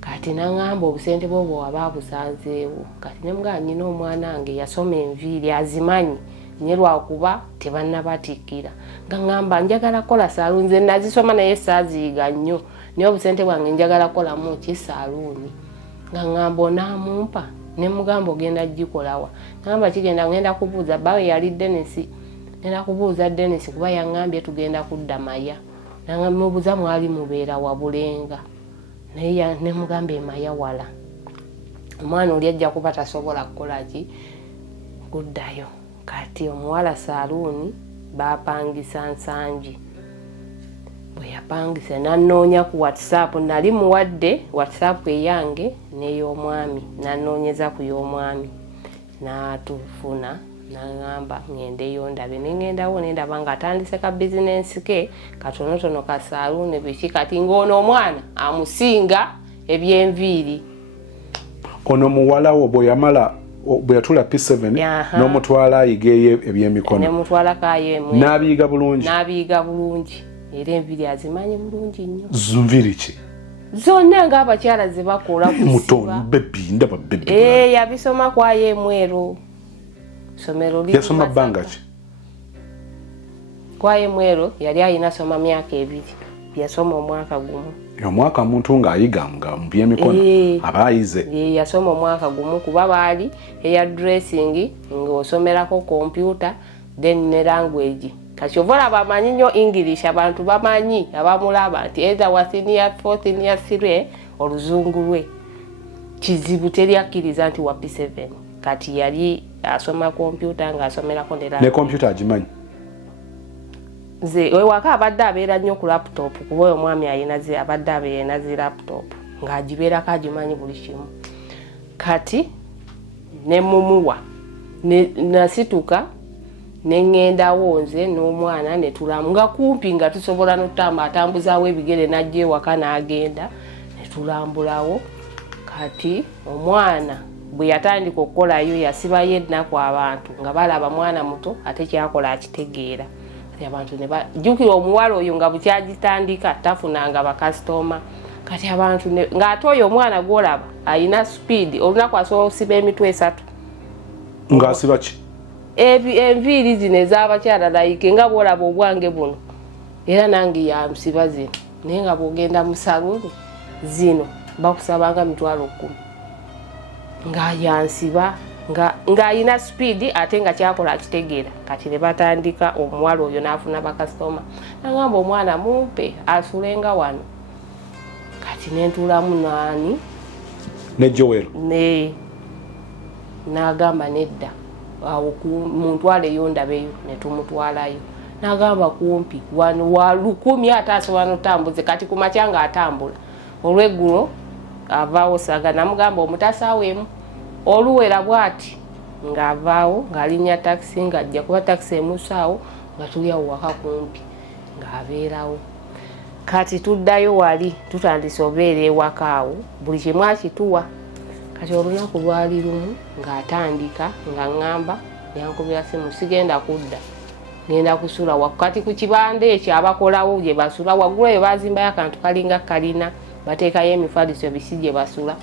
kati naŋŋamba obusente bwo bwe waba busanzeewo kati ne mugamba nnyina omwana wange yasoma enviiri azimanyi nye lwakuba tebannabatikkira nga ŋŋamba njagala kola saaluuni nze nazisoma naye saaziyiga nnyo naye obusente bwange njagala kolamu ki saaluuni nga ŋŋamba onaamumpa ne mugamba ogenda gikolawa naŋŋamba kigenda ngenda kubuuza bawe yali Denisi ngenda kubuuza Denisi kuba yaŋŋambye tugenda kudda Maya naŋŋamba mubuuza mwali mubeera wabulenga naye ne mugamba Maya wala omwana oli ajja kuba tasobola kukola ki kuddayo kati omuwala saaluuni baapangisa Nsangi bwe yapangisa nanoonya ku WhatsApp nali muwadde WhatsApp eyange n'ey'omwami nanoonyeza ku y'omwami n'atufuna naŋŋamba ŋŋendeyo ndabe neŋŋendawo nendaba ng'atandise ka bizinensi ke katonotono ka saaluuni biki kati ng'ono omwana amusinga eby'enviiri ono muwala wo bwe yamala bwe yatula P7 n'omutwala ayigeeyo ebyemikono nemutwalako ayo n'abiyiga bulungi era enviiri azimanyi bulungi nnyo nviiri ki zonna ng'abakyala ze bakola mutono bebi ndaba bebi yabisoma kwayo emwero somero liri yasoma bbanga ki kwaye mwero yali ayina soma myaka 2 yasoma omwaka gumu omwaka muntu ng'ayiga nga mu byemikono aba ayize yasoma omwaka gumu kuba baali eya dressing ng'osomerako computer then ne language kati ovola bamanyi nnyo English abantu bamanyi abamulaba nti either wa senior 4 senior 3 oluzungu lwe kizibu teryakkiriza nti wa P7 kati yali asoma computer ng'asomerako ne computer agimanyi ze waka abadde abeera nnyo ku laptop kuba oyo omwami abadde abeera zi laptop ng'agibeerako agimanyi buli kimu kati ne mumuwa nasituka nengendawo nze n'omwana ne tulamu nga kumpi nga tusobola n'otamba atambuzaawo ebigere n'ajja ewaka n'agenda ne tulambulawo kati omwana bwe yatandika okukolayo yasibayo ennaku abantu nga balaba mwana muto ate kyakola akitegeera abantu ne bajjukira omuwala oyo nga bukyagitandika tafunanga bakasitoma kati abantu ng'ate oyo omwana gw'olaba ayina speed olunaku asobola okusiba emitwe 3 ng'asiba ki enviiri zino ez'abakyala layike nga bw'olaba obwange buno era nange yamusiba zino naye nga bw'ogenda mu saluni zino bakusabanga 10,000 nga yansiba ng'ayina speed ate nga kyakola akitegeera kati ne batandika omuwala oyo n'afuna bakasitoma nagamba omwana mumpe asulenga wano kati nentuulamu naani ne Joel n'agamba nedda awo muntwaleyo ndabeyo ne tumutwalayo n'agamba kumpi wano wa 10 ate asobola n'otambuze kati ku makya ng'atambula olw'eggulo avaawo saga namugamba omutasaweemu oluwera bwati ng'avaawo ng'alinnya takisi ng'ajja kuba takisi emusaawo nga tuli awo waka kumpi ng'abeerawo kati tuddayo wali tutandise obeera ewaka awo buli kimu akituwa kati olunaku lwali lumu ng'atandika nga ŋŋamba yankubira simu sigenda kudda ngenda kusula wakati ku kibanda ekyo abakolawo gye basula waggulu eyo baazimbayo akantu kalinga kalina bateekayo emifaliso bisi gye basula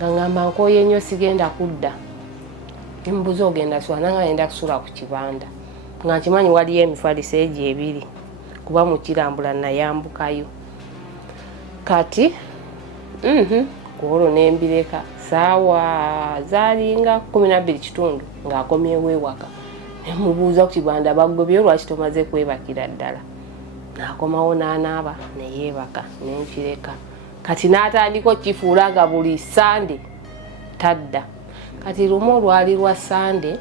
nga ŋŋamba nkooye nnyo sigenda kudda embuzi ogenda sula nanga ngenda kusula ku kibanda nga nkimanyi waliyo emifaliso egyo 2 kuba mukirambula nayambukayo kati kuolwo nembireka saawa zaalinga 12 kitundu ng'akomyewo ewaka nemubuuza ku kibanda baggobye lwaki tomaze kwebakira ddala n'akomawo n'anaaba neyeebaka nenkireka kati n'atandika kifuula nga buli sande tadda kati lumu olwali lwa sande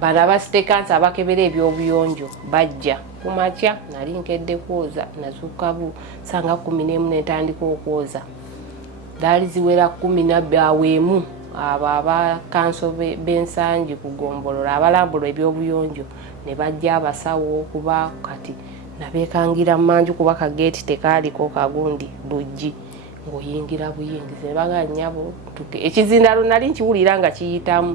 bano abasitekansi abakebera ebyobuyonjo bajja ku makya nali nkedde kwoza nazuuka sanga 11 netandika okwoza daali ziwera 12 abo abakanso b'ensangi kugombolola abalambula ebyobuyonjo ne bajja abasawo okuba kati nabeekangira mmanju kuba kageeti tekaaliko kagundi luggi ng'oyingira buyingizi ne baganyabo ekizindalo nali nkiwulira nga kiyitamu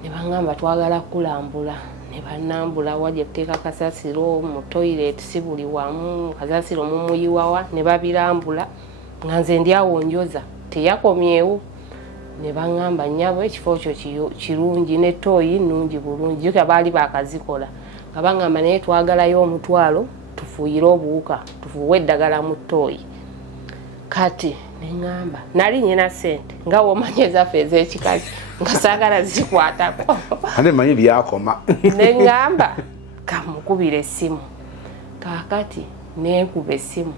ne baŋŋamba twagala kulambula ne banambula wajja kuteeka kasasiro mu toilet si buli wamu kasasiro mumuyiwawa ne babirambula nga nze ndyawo njoza teyakomyewo ne baŋŋamba nnyabo ekifo kyo kirungi ne toyi nnungi bulungi juka baali bakazikola nga baŋŋamba naye twagalayo omutwalo tufuuyire obuwuka tufuuwe eddagala mu toyi kati neŋŋamba nali nyina ssente nga womanyi ezaffe ez'ekikazi nga saagala zikwatako ate manyi byakoma neŋŋamba kamukubira essimu kaakati nenkuba essimu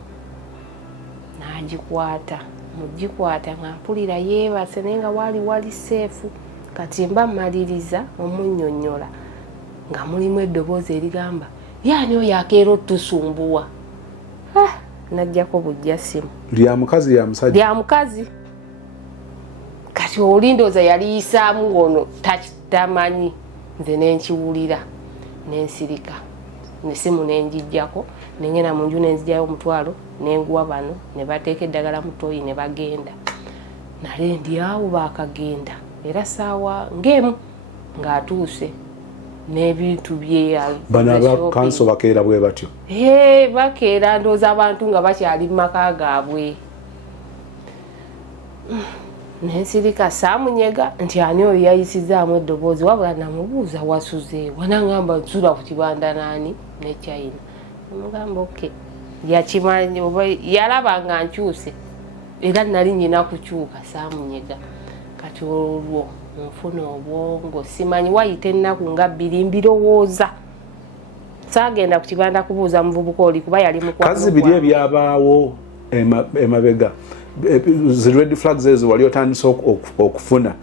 n'agikwata mugikwata nga mpulira yeebase naye nga wali seefu kati mba mmaliriza omunnyonnyola nga mulimu eddoboozi erigamba yaani oyo akeera otusumbuwa najjako bujja ssimu lya mukazi ya musajja lya mukazi kati olindooza yaliyisaamu ono tamanyi nze nenkiwulira nensirika nesimu nenjijjako nengenda mu nju nenzijjayo omutwalo nenguwa bano ne bateeka eddagala mu toyi ne bagenda nale ndi awo baakagenda era saawa ng'emu ng'atuuse n'ebintu bye bano abakanso bakeera bwe batyo bakeera ndooza abantu nga bakyali mu maka gaabwe nensirika saamunyega nti ani oyo yayisizaamu eddoboozi wabula namubuuza wasuzeewa nangamba nsula ku kibanda naani ne China namugamba oke yakimanyi oba yalaba nga nkyuse era nali nyina kukyuka saamunyega kati olwo nfuna obwongo simanyi wayita ennaku nga bbiri mbirowooza saagenda ku kibanda kubuuza muvubuka oli kuba yali kazi biri ebyabaawo emabega zi red flags ezo wali otandise okufuna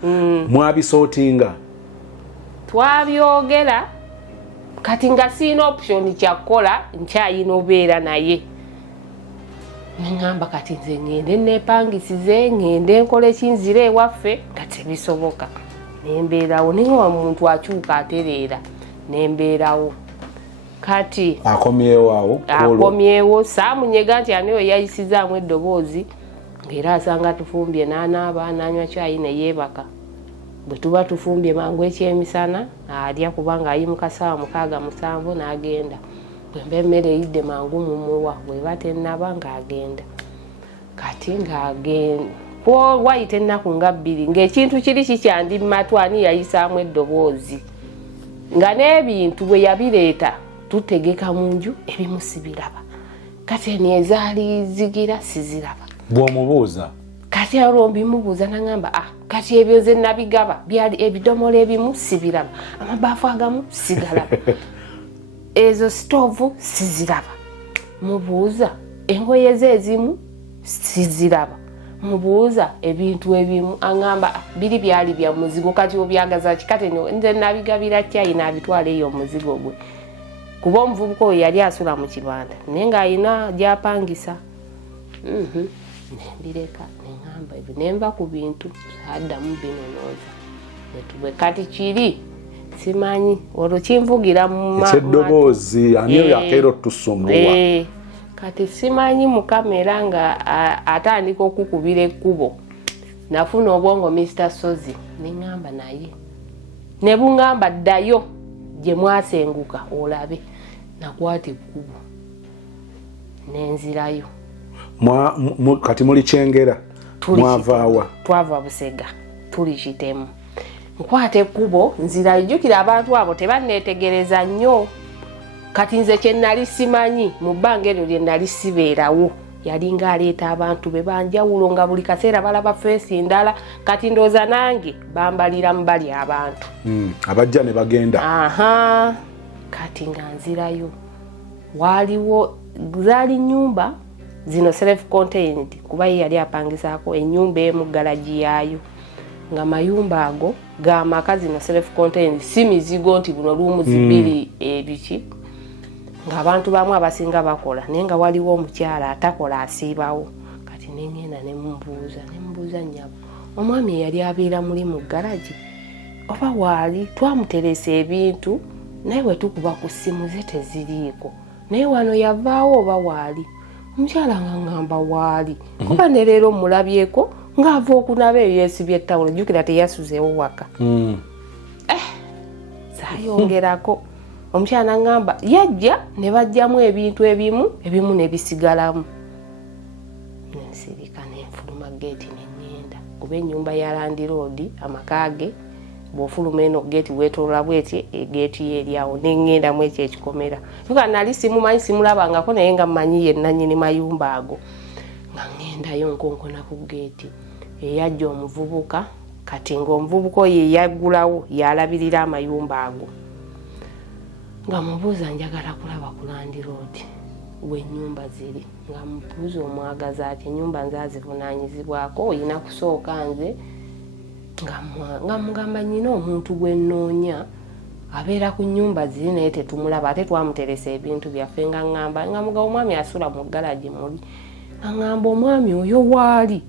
mwabisootinga twabyogera kati nga siina option kyakukola nkyayina obeera naye neŋŋamba kati nze ŋŋende neepangisize ŋŋende nkola ekinzira ewaffe nga tebisoboka nembeerawo naye wa muntu akyuka atereera nembeerawo kati akomyewo saamunyega nti ani oyo yayisizaamu eddoboozi ng'era asanga tufumbye n'anaaba n'anywa caayi ne yeebaka bwe tuba tufumbye mangu ekyemisana alya kubanga ayimuka ssaawa 6-7 n'agenda bwemba emmere eyidde mangu mumuwa bweba tennaba ng'agenda kati ng'agenda wayita ennaku nga bbiri ng'ekintu kiri kikyandi mumatu ani yayisaamu eddoboozi nga n'ebintu bwe yabireeta tutegeka mu nju ebimu sibiraba kati eni ezaali zigira siziraba bw'omubuuza kati olwo mbimubuuza nangamba kati ebyo ze nabigaba byali ebidomola ebimu sibiraba amabaafu agamu sigalaba ezo sitoovu siziraba mubuuza engoye ze ezimu siziraba mubuuza ebintu ebimu angamba biri byali bya muzigo kati obyagaza kikate nze nabigabira China abitwala eyo omuzigo gwe kuba omuvubuka oyo yali asula mu kibanda naye ng'ayina gyapangisa nembireka neŋŋamba ebyo nenva ku bintu addamu binonooza netubwe kati kiri simanyi olwo kinvugira mu eky'eddoboozi ani oyo akeera otusumbuwa kati simanyi mukama era nga atandika okukubira ekkubo nafuna obwongo Mr. Sozi neŋŋamba naye ne buŋŋamba ddayo gye mwasenguka olabe nakwata ekkubo nenzirayo kati muli Kyengera mwavaawa twava Busega tuli Kitemu nkwata ekkubo nzirayo jjukira abantu abo tebanneetegereza nnyo kati nze kye nali simanyi mu bbanga eryo lye nali sibeerawo yali ng'aleeta abantu be banjawulo nga buli kaseera balaba feesi ndala kati ndooza nange bambalira mu bali abantu abajja ne bagenda kati nga nzirayo waaliwo zaali nnyumba zino self contained kuba ye yali apangisaako ennyumba emu galaji yaayo nga mayumba ago ga maka zino self contained si mizigo nti buno luumu zibiri ebiki ng'abantu bamu abasinga bakola naye nga waliwo omukyala atakola asiibawo kati nengenda nemubuuza nnyabo omwami eyali abeera muli mu galaji oba waali twamuteresa ebintu naye bwe tukuba ku ssimu ze teziriiko naye wano yavaawo oba waali omukyala nga ngamba waali kuba ne leero mulabyeko ng'ava okunaba eyo yeesibye ettawulo jjukira teyasuzeewo waka saayongerako omukyala ngamba yajja ne bajjamu ebintu ebimu ne bisigalamu nensirika nenfuluma geeti neŋŋenda kuba ennyumba ya landiroodi amaka ge bw'ofuluma eno geeti weetolola bweti egeeti ye eryawo neŋŋendamu ekyo ekikomera tuka nali simumanyi simulabangako naye nga mmanyi ye nannyini mayumba ago nga ŋŋendayo nkonkona ku geeti eyajja omuvubuka kati ng'omuvubuka oyo eyaggulawo yalabirira amayumba ago nga mubuuza njagala kulaba ku landiroodi w'ennyumba ziri nga mubuuza omwagaza ati ennyumba nze azivunaanyizibwako oyina kusooka nze nga mugamba nnyina omuntu gwe nnoonya abeera ku nnyumba ziri naye tetumulaba ate twamuteresa ebintu byaffe nga ŋŋamba nga muga omwami asula mu ggalagi muli nga ŋŋamba omwami oyo waali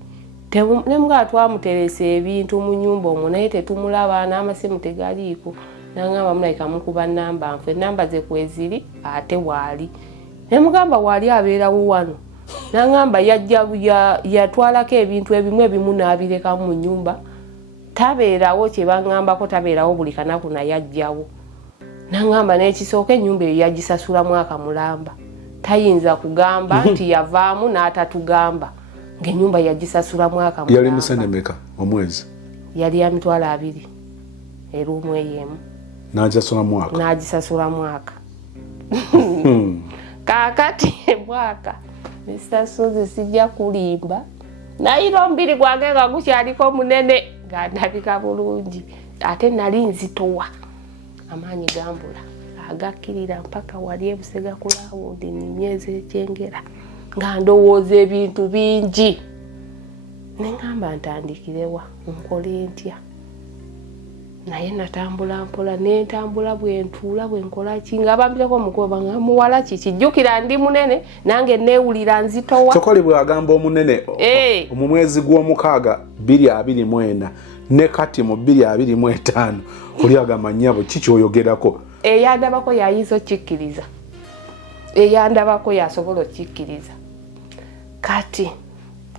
ne mugaa twamuteresa ebintu mu nnyumba omwo naye tetumulaba n'amasimu tegaliiko nangamba mulaika mukuba namba nfe namba ze kweziri ate waali ne mugamba waali abeerawo wano nangamba yatwalako ebintu ebimu n'abirekamu mu nnyumba tabeerawo kye baŋŋambako tabeerawo buli kanaku naye ajjawo nangamba n'ekisooka ennyumba eyo yagisasula mwaka mulamba tayinza kugamba nti yavaamu n'atatugamba ng'ennyumba yagisasula mwaka mulamba. Yali musenemeka omwezi? Yali ya mitwalo 2 eruumu ey'emu. N'agisasula mwaka. Kaakati mwaka Mr. Sozi sijja kulimba nayira ombiri gwange nga gukyaliko munene nga ndabika bulungi ate nali nzitowa amaanyi gambula agakkirira mpaka wali ebusega kulawundi nimyezi ekyengera nga ndowooza ebintu bingi nengamba ntandikirewa nkole ntya naye natambula mpola nentambula bwentuula bwenkola ki nga bambireko omukuba nga muwala kijjukira ndi munene nange neewulira nzitowa Tokoli bwagamba omunene mu mwezi gw'omukaaga 2024 ne kati mu 2025 oli agamba nnyabo kikyoyogerako eyandabako yayinza okikkiriza eyandabako yasobola okikkiriza kati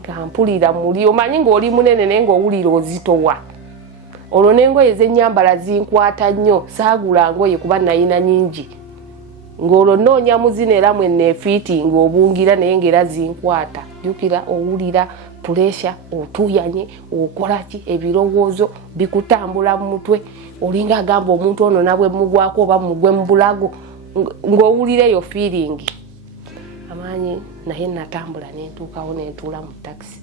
gampulira muli omanyi ng'oli munene naye ng'owulira ozitowa olwo n'engoye z'ennyambala zinkwata nnyo saagula ngoye kuba nayina nyingi ng'olwo nnoonya muzina era mwenneefiitinga obungira naye ng'era zinkwata jjukira owulira puresha otuuyanye okola ki ebirowoozo bikutambula mu mutwe olinga agamba omuntu ono nabwe mugwako oba mugwe mu bulago ng'owulira eyo feeling amaanyi naye natambula nentuukawo nentuula mu takisi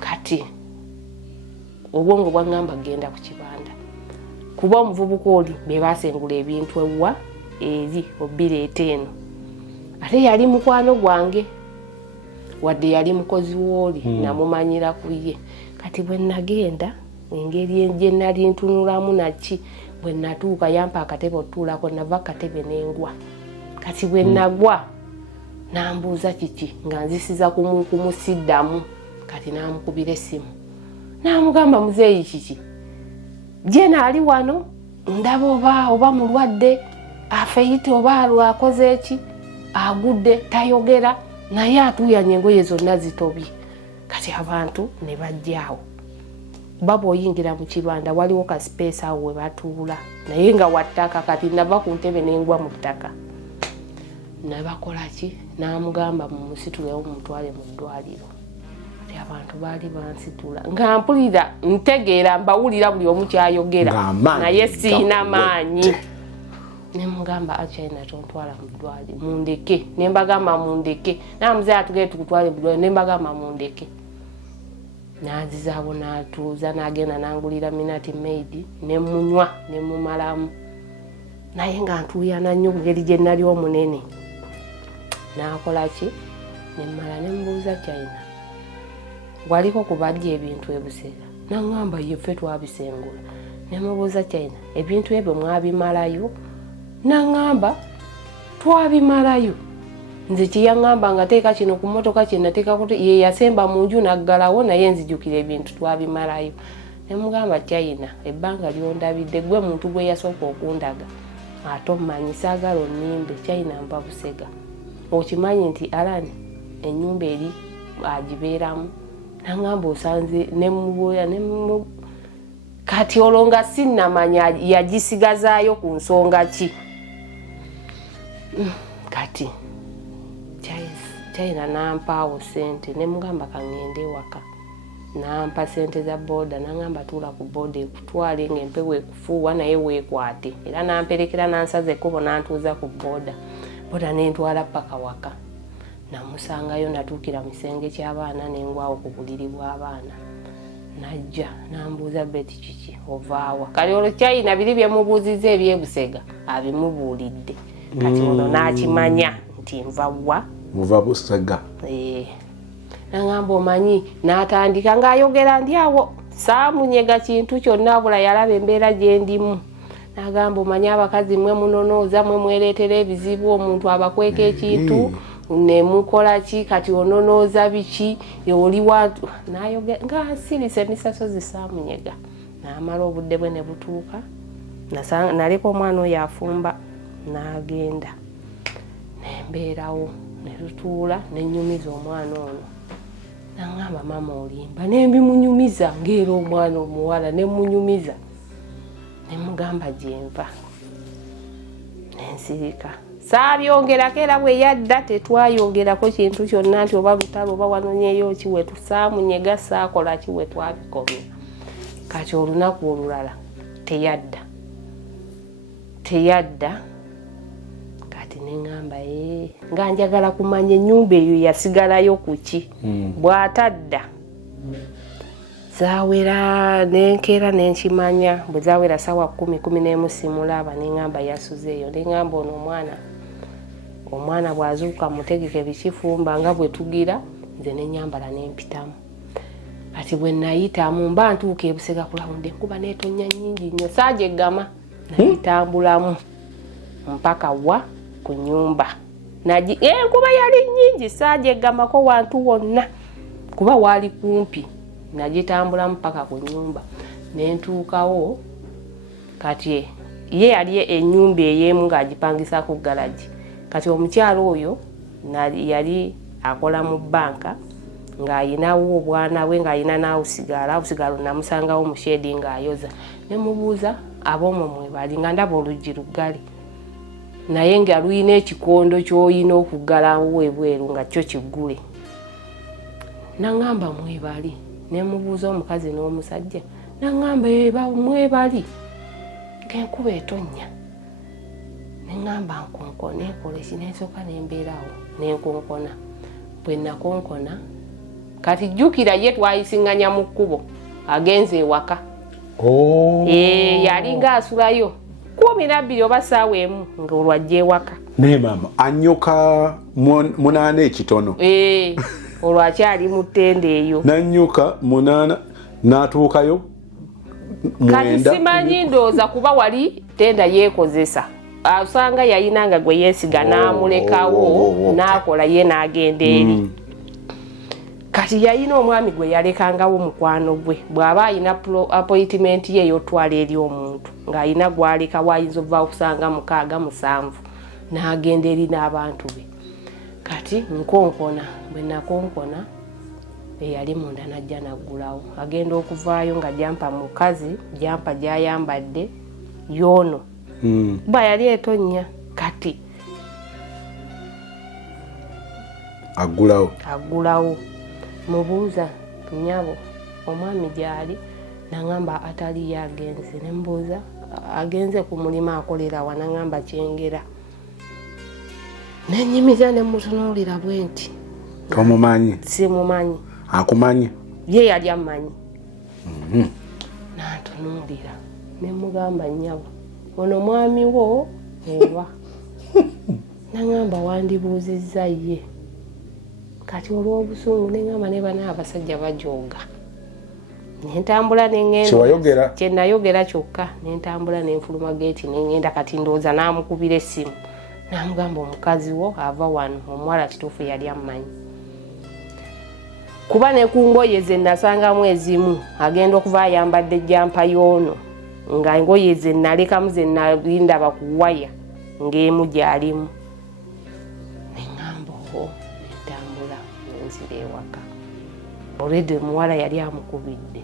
kati obwongo bwangamba genda ku kibanda kuba omuvubuka oli be basengula ebintu ewa eri obireeta eno ate yali mukwano gwange wadde yali mukozi w'oli namumanyira ku ye kati bwe nagenda engeri gye nali ntunulamu naki bwe natuuka yampa akatebe otuulako nava akatebe n'engwa kati bwe nagwa nambuuza kiki nga nzisiza kumusiddamu kati namukubira essimu namugamba muzeeyi kiki jena ali wano ndaba oba mulwadde afeite oba lwakoze eki agudde tayogera naye atuuyanye engoye zonna zitobye kati abantu ne bajjaawo baba oyingira mu kibanda waliwo ka space awo we batuula naye nga wattaka kati nava ku ntebe n'engwa mu ttaka nabakola ki namugamba mumusitulewo mumutwale mu ddwaliro abantu baali bansitula nga mpulira ntegeera mbawulira buli omu kyayogera naye siina maanyi nemugamba akyalina tontwala mu ddwaliro mundeke nembagamba mundeke namuze atugere tukutwale mu ddwaliro nembagamba mundeke nazizaabo natuuza nagenda nangulira minati maid nemunywa nemumalamu naye nga ntuuyana nnyo ngeri gye nali omunene nakola ki nemmala nemubuuza kyalina waliko kubajja ebintu ebusera nangamba yeffe twabisengula nemubuuza kyalina ebintu ebyo mwabimalayo nangamba twabimalayo nze kiyangamba nga teeka kino ku motoka kyenateekako ye yasemba mu nju naggalawo naye nzijukira ebintu twabimalayo nemugamba kyalina ebbanga lyondabidde gwe muntu gwe yasooka okundaga ate omumanyi saagala onnimbe kyalina mpa busega okimanyi nti alani ennyumba eri agibeeramu nangamba osanze nemubuuya kati olwo nga sinnamanya yagisigazaayo ku nsonga ki kati kyalina nampaawo sente nemugamba kangende ewaka nampa sente za booda nangamba tuula ku booda ekutwale ng'empewo ekufuuwa naye weekwate era namperekera nansaza ekkubo nantuuza ku booda nentwala paka waka namusangayo natuukira mu kisenge ky'abaana nengwawo ku buliri bw'abaana najja nambuuza beti kiki ovaawa kali olwo kyalina biri byemubuuziza ebyebusega abimubuulidde kati ono nakimanya nti nvawa muva busega nangamba omanyi natandika ngaayogera ndi awo saamunyega kintu kyonna bula yalaba embeera gyendimu nagamba omanyi abakazi mwe munonooza mwe mwereetera ebizibu omuntu abakweka ekintu nemukola ki kati ononooza biki oli watu nayogera nga asirise emisaso zisaamunyega namala obudde bwe ne butuuka naleka omwana oyo afumba nagenda nembeerawo netutuula nenyumiza omwana ono nangamba mama olimba nembimunyumiza ngaera omwana omuwala nemunyumiza nemugamba gyenva nensirika saabyongerako era bwe yadda tetwayongerako kintu kyonna nti oba lutalo oba wanonyeyo ki we tusaamunyega saakola ki we twabikomya kati olunaku olulala teyadda kati neŋŋamba nga njagala kumanya ennyumba eyo yasigalayo ku ki bw'atadda zaawera nenkeera nenkimanya bwe zaawera sawa 10 simulaba neŋŋamba yasuzeeyo neŋŋamba ono omwana bw'azuuka mutegeke bikifumba nga bwe tugira nze nenyambala nempitamu ati bwe nayitamu mba ntuuka ebusega kulawunde enkuba neetonnya nnyingi nnyo saagyegama nayitambulamu mpaka wa ku nnyumba enkuba yali nnyingi saagyegamako wantu wonna kuba waali kumpi nagitambulamu mpaka ku nnyumba nentuukawo kati ye yali ennyumba ey'emu ng'agipangisa ku galagi kati omukyalo oyo yali akola mu banka ng'ayinawo obwana bwe ng'ayina n'awusigala namusangawo mu shedi ng'ayoza nemubuuza ab'omwo mwebali nga ndaba oluggi luggale naye nga luyina ekikondo ky'oyina okuggalawo ebweru nga kyo kiggule naŋŋamba mwebali nemubuuza omukazi n'omusajja naŋŋamba mwebali ng'enkuba etonnya neŋŋamba nkonkona enkola eki nensooka nembeerawo nenkonkona bwe nakonkona kati jjukira ye twayisiŋŋanya mu kkubo agenze ewaka yali ng'asulayo 12 oba ssaawa emu ng'olwajja ewaka naye maama anyoka 8 ekitono olwakyali mu ttenda eyo nanyoka 8 n'atuukayo 9 kati simanyi ndowooza kuba wali tenda yeekozesa asanga yayinanga gwe yeesiga n'amulekawo n'akola ye n'agenda eri kati yayina omwami gwe yalekangawo mukwano gwe bw'aba ayina appointment ye ey'otwala eri omuntu ng'ayina gwaleka wayinza okuva okusanga 6-7 n'agenda eri n'abantu be kati nkonkona bwe nakonkona eyali munda najja naggulawo agenda okuvaayo nga jampa mukazi jampa gyayambadde yoono ba yali etonnya kati aggulawo mubuuza nyabo omwami gyali naŋŋamba atali yagenze nembuuza agenze ku mulimu akolera wa naŋŋamba kyengera nenyimiza nemutunuulira bwe nti tomumanyi simumanyi akumanyi ye yali amanyi nantunuulira nemugamba nyabo ono mwami wo ewa naŋŋamba wandibuuzizza ye kati olw'obusungu neŋŋamba ne bana abasajja bajooga nentambula nengenda kyenayogera kyokka nentambula nenfuluma geeti nengenda kati ndowooza n'amukubira essimu namugamba omukazi wo ava wano omuwala kituufu yali amanyi kuba ne ku ngoye ze nasangamu ezimu agenda okuva ayambadde jampa yoono nga engoye ze nalekamu ze nalindaba ku waya ng'emu gyalimu neŋŋamba oho nentambula nenzira ewaka olwedde omuwala yali amukubidde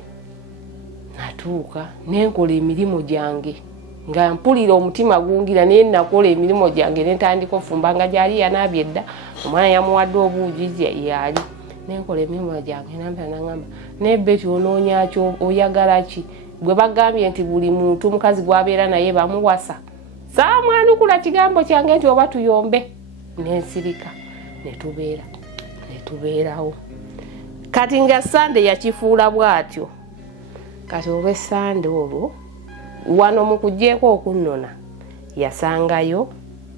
natuuka nenkola emirimu gyange nga mpulira omutima gungira naye nakola emirimu gyange nentandika ofumba nga gyali yanaabye edda omwana yamuwadde obuugi yali nenkola emirimu gyange naŋŋamba naye Betty onoonya ki oyagala ki gwe bagambye nti buli muntu mukazi gwabeera naye bamuwasa saamwanukula kigambo kyange nti oba tuyombe nensirika netubeerawo kati nga Sande yakifuula bw'atyo kati olw'Essande olwo wano mu kugyeko okunnona yasangayo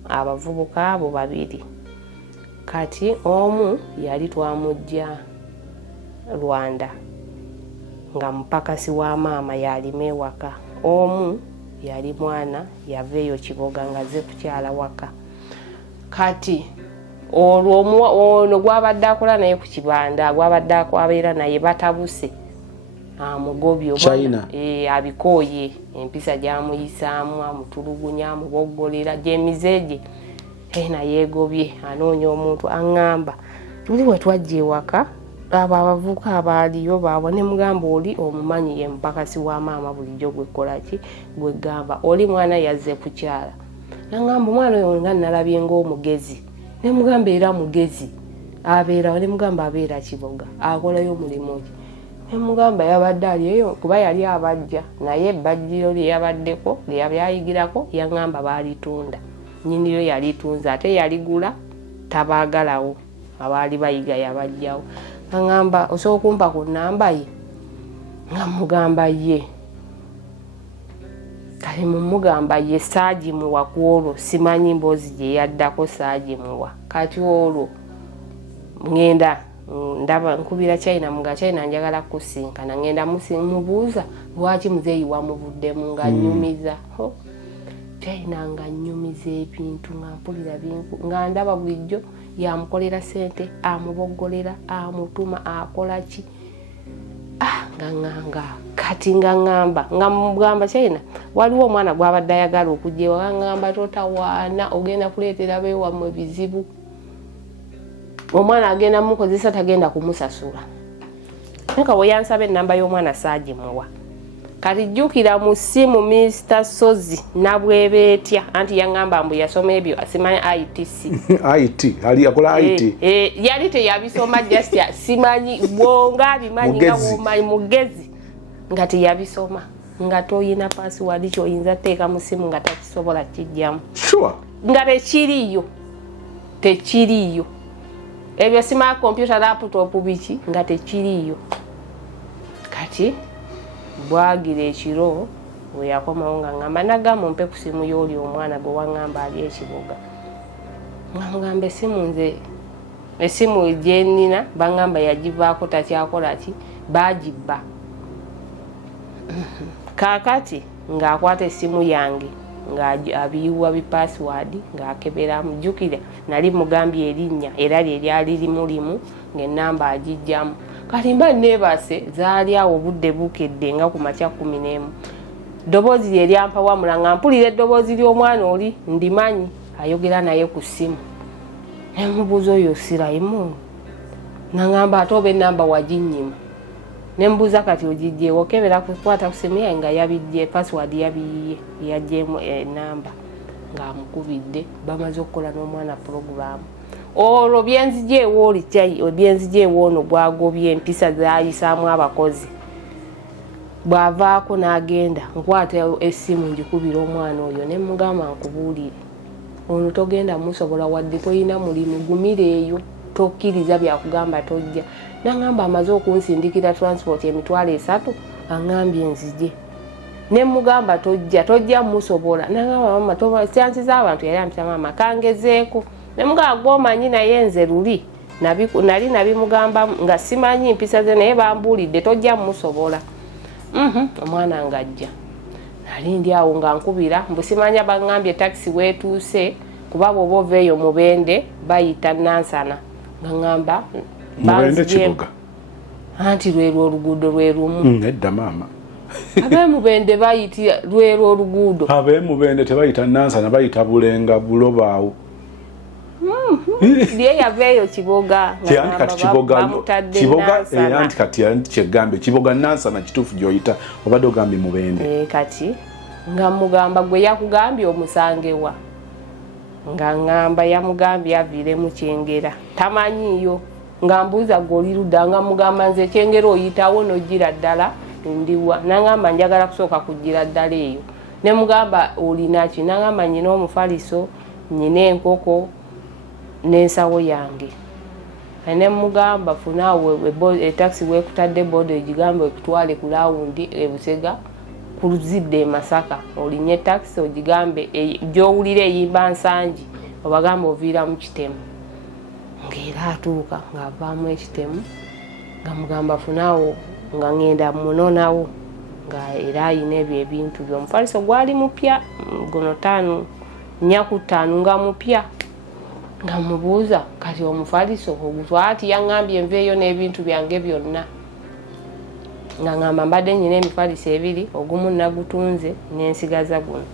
abavubuka abo 2 kati omu yali twamujja Rwanda nga mupakasi wa maama yalima ewaka omu yali mwana yaveeyo Kiboga nga ze kukyala waka kati olwo ono gwabadde akola naye ku kibanda gwabadde abeera naye batabuse amugobyo abikooye empisa gyamuyisaamu amutulugunya amuboggolera gyemizeegye naye egobye anoonya omuntu aŋŋamba tuli we twajja ewaka abo abavubuka abaaliyo baabwe ne mugamba oli omumanyi ye mupakasi wa maama bulijjo gwe kolaki gwe gamba oli mwana yazze kukyala nangamba omwana oyo nga nalabye ng'omugezi ne mugamba era mugezi abeera ne mugamba abeera Kiboga akolayo omulimu ki ne mugamba yabadde aliyo kuba yali abajja naye ebbajjiro lye yabaddeko lye yabyayigirako yangamba baalitunda nnyiniyo yalitunza ate yaligula tabaagalawo abaali bayiga yabajjawo nangamba osobola okumpa ku nnamba ye nga mugamba ye kale mumugamba ye saagimuwa ku olwo simanyi mboozi gye yaddako saagimuwa kati olwo ngenda ndaba nkubira China muga China njagala kusinkana ngenda mubuuza lwaki muzeeyi wamuvuddemu nga nnyumiza China nga nnyumiza ebintu nga mpulira binku nga ndaba bulijjo yamukolera sente amuboggolera amutuma akola ki nga kati nga ngamba nga mugamba China waliwo omwana gwabadde ayagala okujja ewa ngamba totawaana ogenda kuleetera beewammwe bizibu omwana agenda mukozesa tagenda kumusasula nka weyansaba ennamba y'omwana saagimuwa kati jjukira mu ssimu Mr. Sozi nabwebeetya anti yangamba mbu yasoma ebyo simanyi ITC IT ali akola IT yali teyabisoma just simanyi bwonga abimanyi nga womanyi mugezi nga teyabisoma nga toyina password kyoyinza teeka mu ssimu nga takisobola kijjamu sure nga tekiriyo ebyo sima computer laptop biki nga tekiriyo kati bwagira ekiro we yakomawo nga ngamba nagamba mpe ku simu y'oli omwana gwe wangamba ali Ekiboga ngamba esimu gye nnina bangamba yagivaako takyakola ki baagibba kaakati ng'akwata essimu yange ng'abiyiwa bipassword ng'akeberamu jjukira nali mugambye erinnya era lye lyali limulimu ng'ennamba agijjamu kati mba neebase zaali awo obudde bukedde nga ku makya 11 ddoboozi lye lyampawamula nga mpulira eddoboozi ly'omwana oli ndimanyi ayogera naye ku ssimu nemubuuza oyo Sirayimo nangamba ate oba ennamba waginnyima nembuuza kati ogijjeewo okebera kukwata ku ssimu yange nga yabijje password yabiyiye yajjeemu ennamba ng'amukubidde bamaze okukola n'omwana puroguramu olwo byenzigyeewo byenzigyeewo ono gwagobye empisa zayisaamu abakozi bw'avaako n'agenda nkwata essimu njikubira omwana oyo ne mugamba nkubuulire ono togenda musobola wadde toyina mulimu gumireeyo tokkiriza byakugamba tojja nangamba amaze okunsindikira transport emitwalo 3 angambye nzije ne mugamba tojja musobola nangamba mama chansi z'abantu yali ampita mama kangezeeko ne mugamba gwomanyi naye nze luli nali nabimugamba nga simanyi mpisa ze naye bambuulidde tojja musobola omwana ngajja nali ndi awo nga nkubira mbusimanya bangambye taxi weetuuse kuba bw'oba oveeyo Mubende bayita Nansana nga ngamba Mubende Kiboga anti lwero oluguudo lwerumu edda maama abe Mubende bayitira lwero oluguudo abe Mubende tebayita Nansana bayita Bulenga Bulobaawo ndiye yaveeyo Kiboga Kiboga anti kati anti kyegambe Kiboga Nansana kituufu gy'oyita obadde ogambye Mubende kati nga mugamba gwe yakugambye omusangewa nga ngamba yamugambye aviire mu Kyengera tamanyiyo nga mbuuza goli ludda nga mugamba nze Kyengera oyitawo n'ojjira ddala ndiwa nangamba njagala kusooka kujjira ddala eyo ne mugamba olinaki nangamba nyina omufaliso nyina enkoko n'ensawo yange ne mugamba funaawe etaxi weekutadde boda egigambe ekutwale ku laawundi Busega kuluzidde e Masaka olinye taxi ogigambe gy'owulira eyimba Nsangi obagambe oviira mu Kitemu ng'era atuuka ng'avaamu ekitemu nga mugamba funaawo nga ngenda munonawo nga era ayina ebyo ebintu by'omufaliso gwali mupya guno 4 nga mupya nga mubuuza kati omufaliso ogutwati yangambye nveeyo n'ebintu byange byonna nga ngamba mbadde nyina emifaliso 2 ogumu nagutunze n'ensigaza guno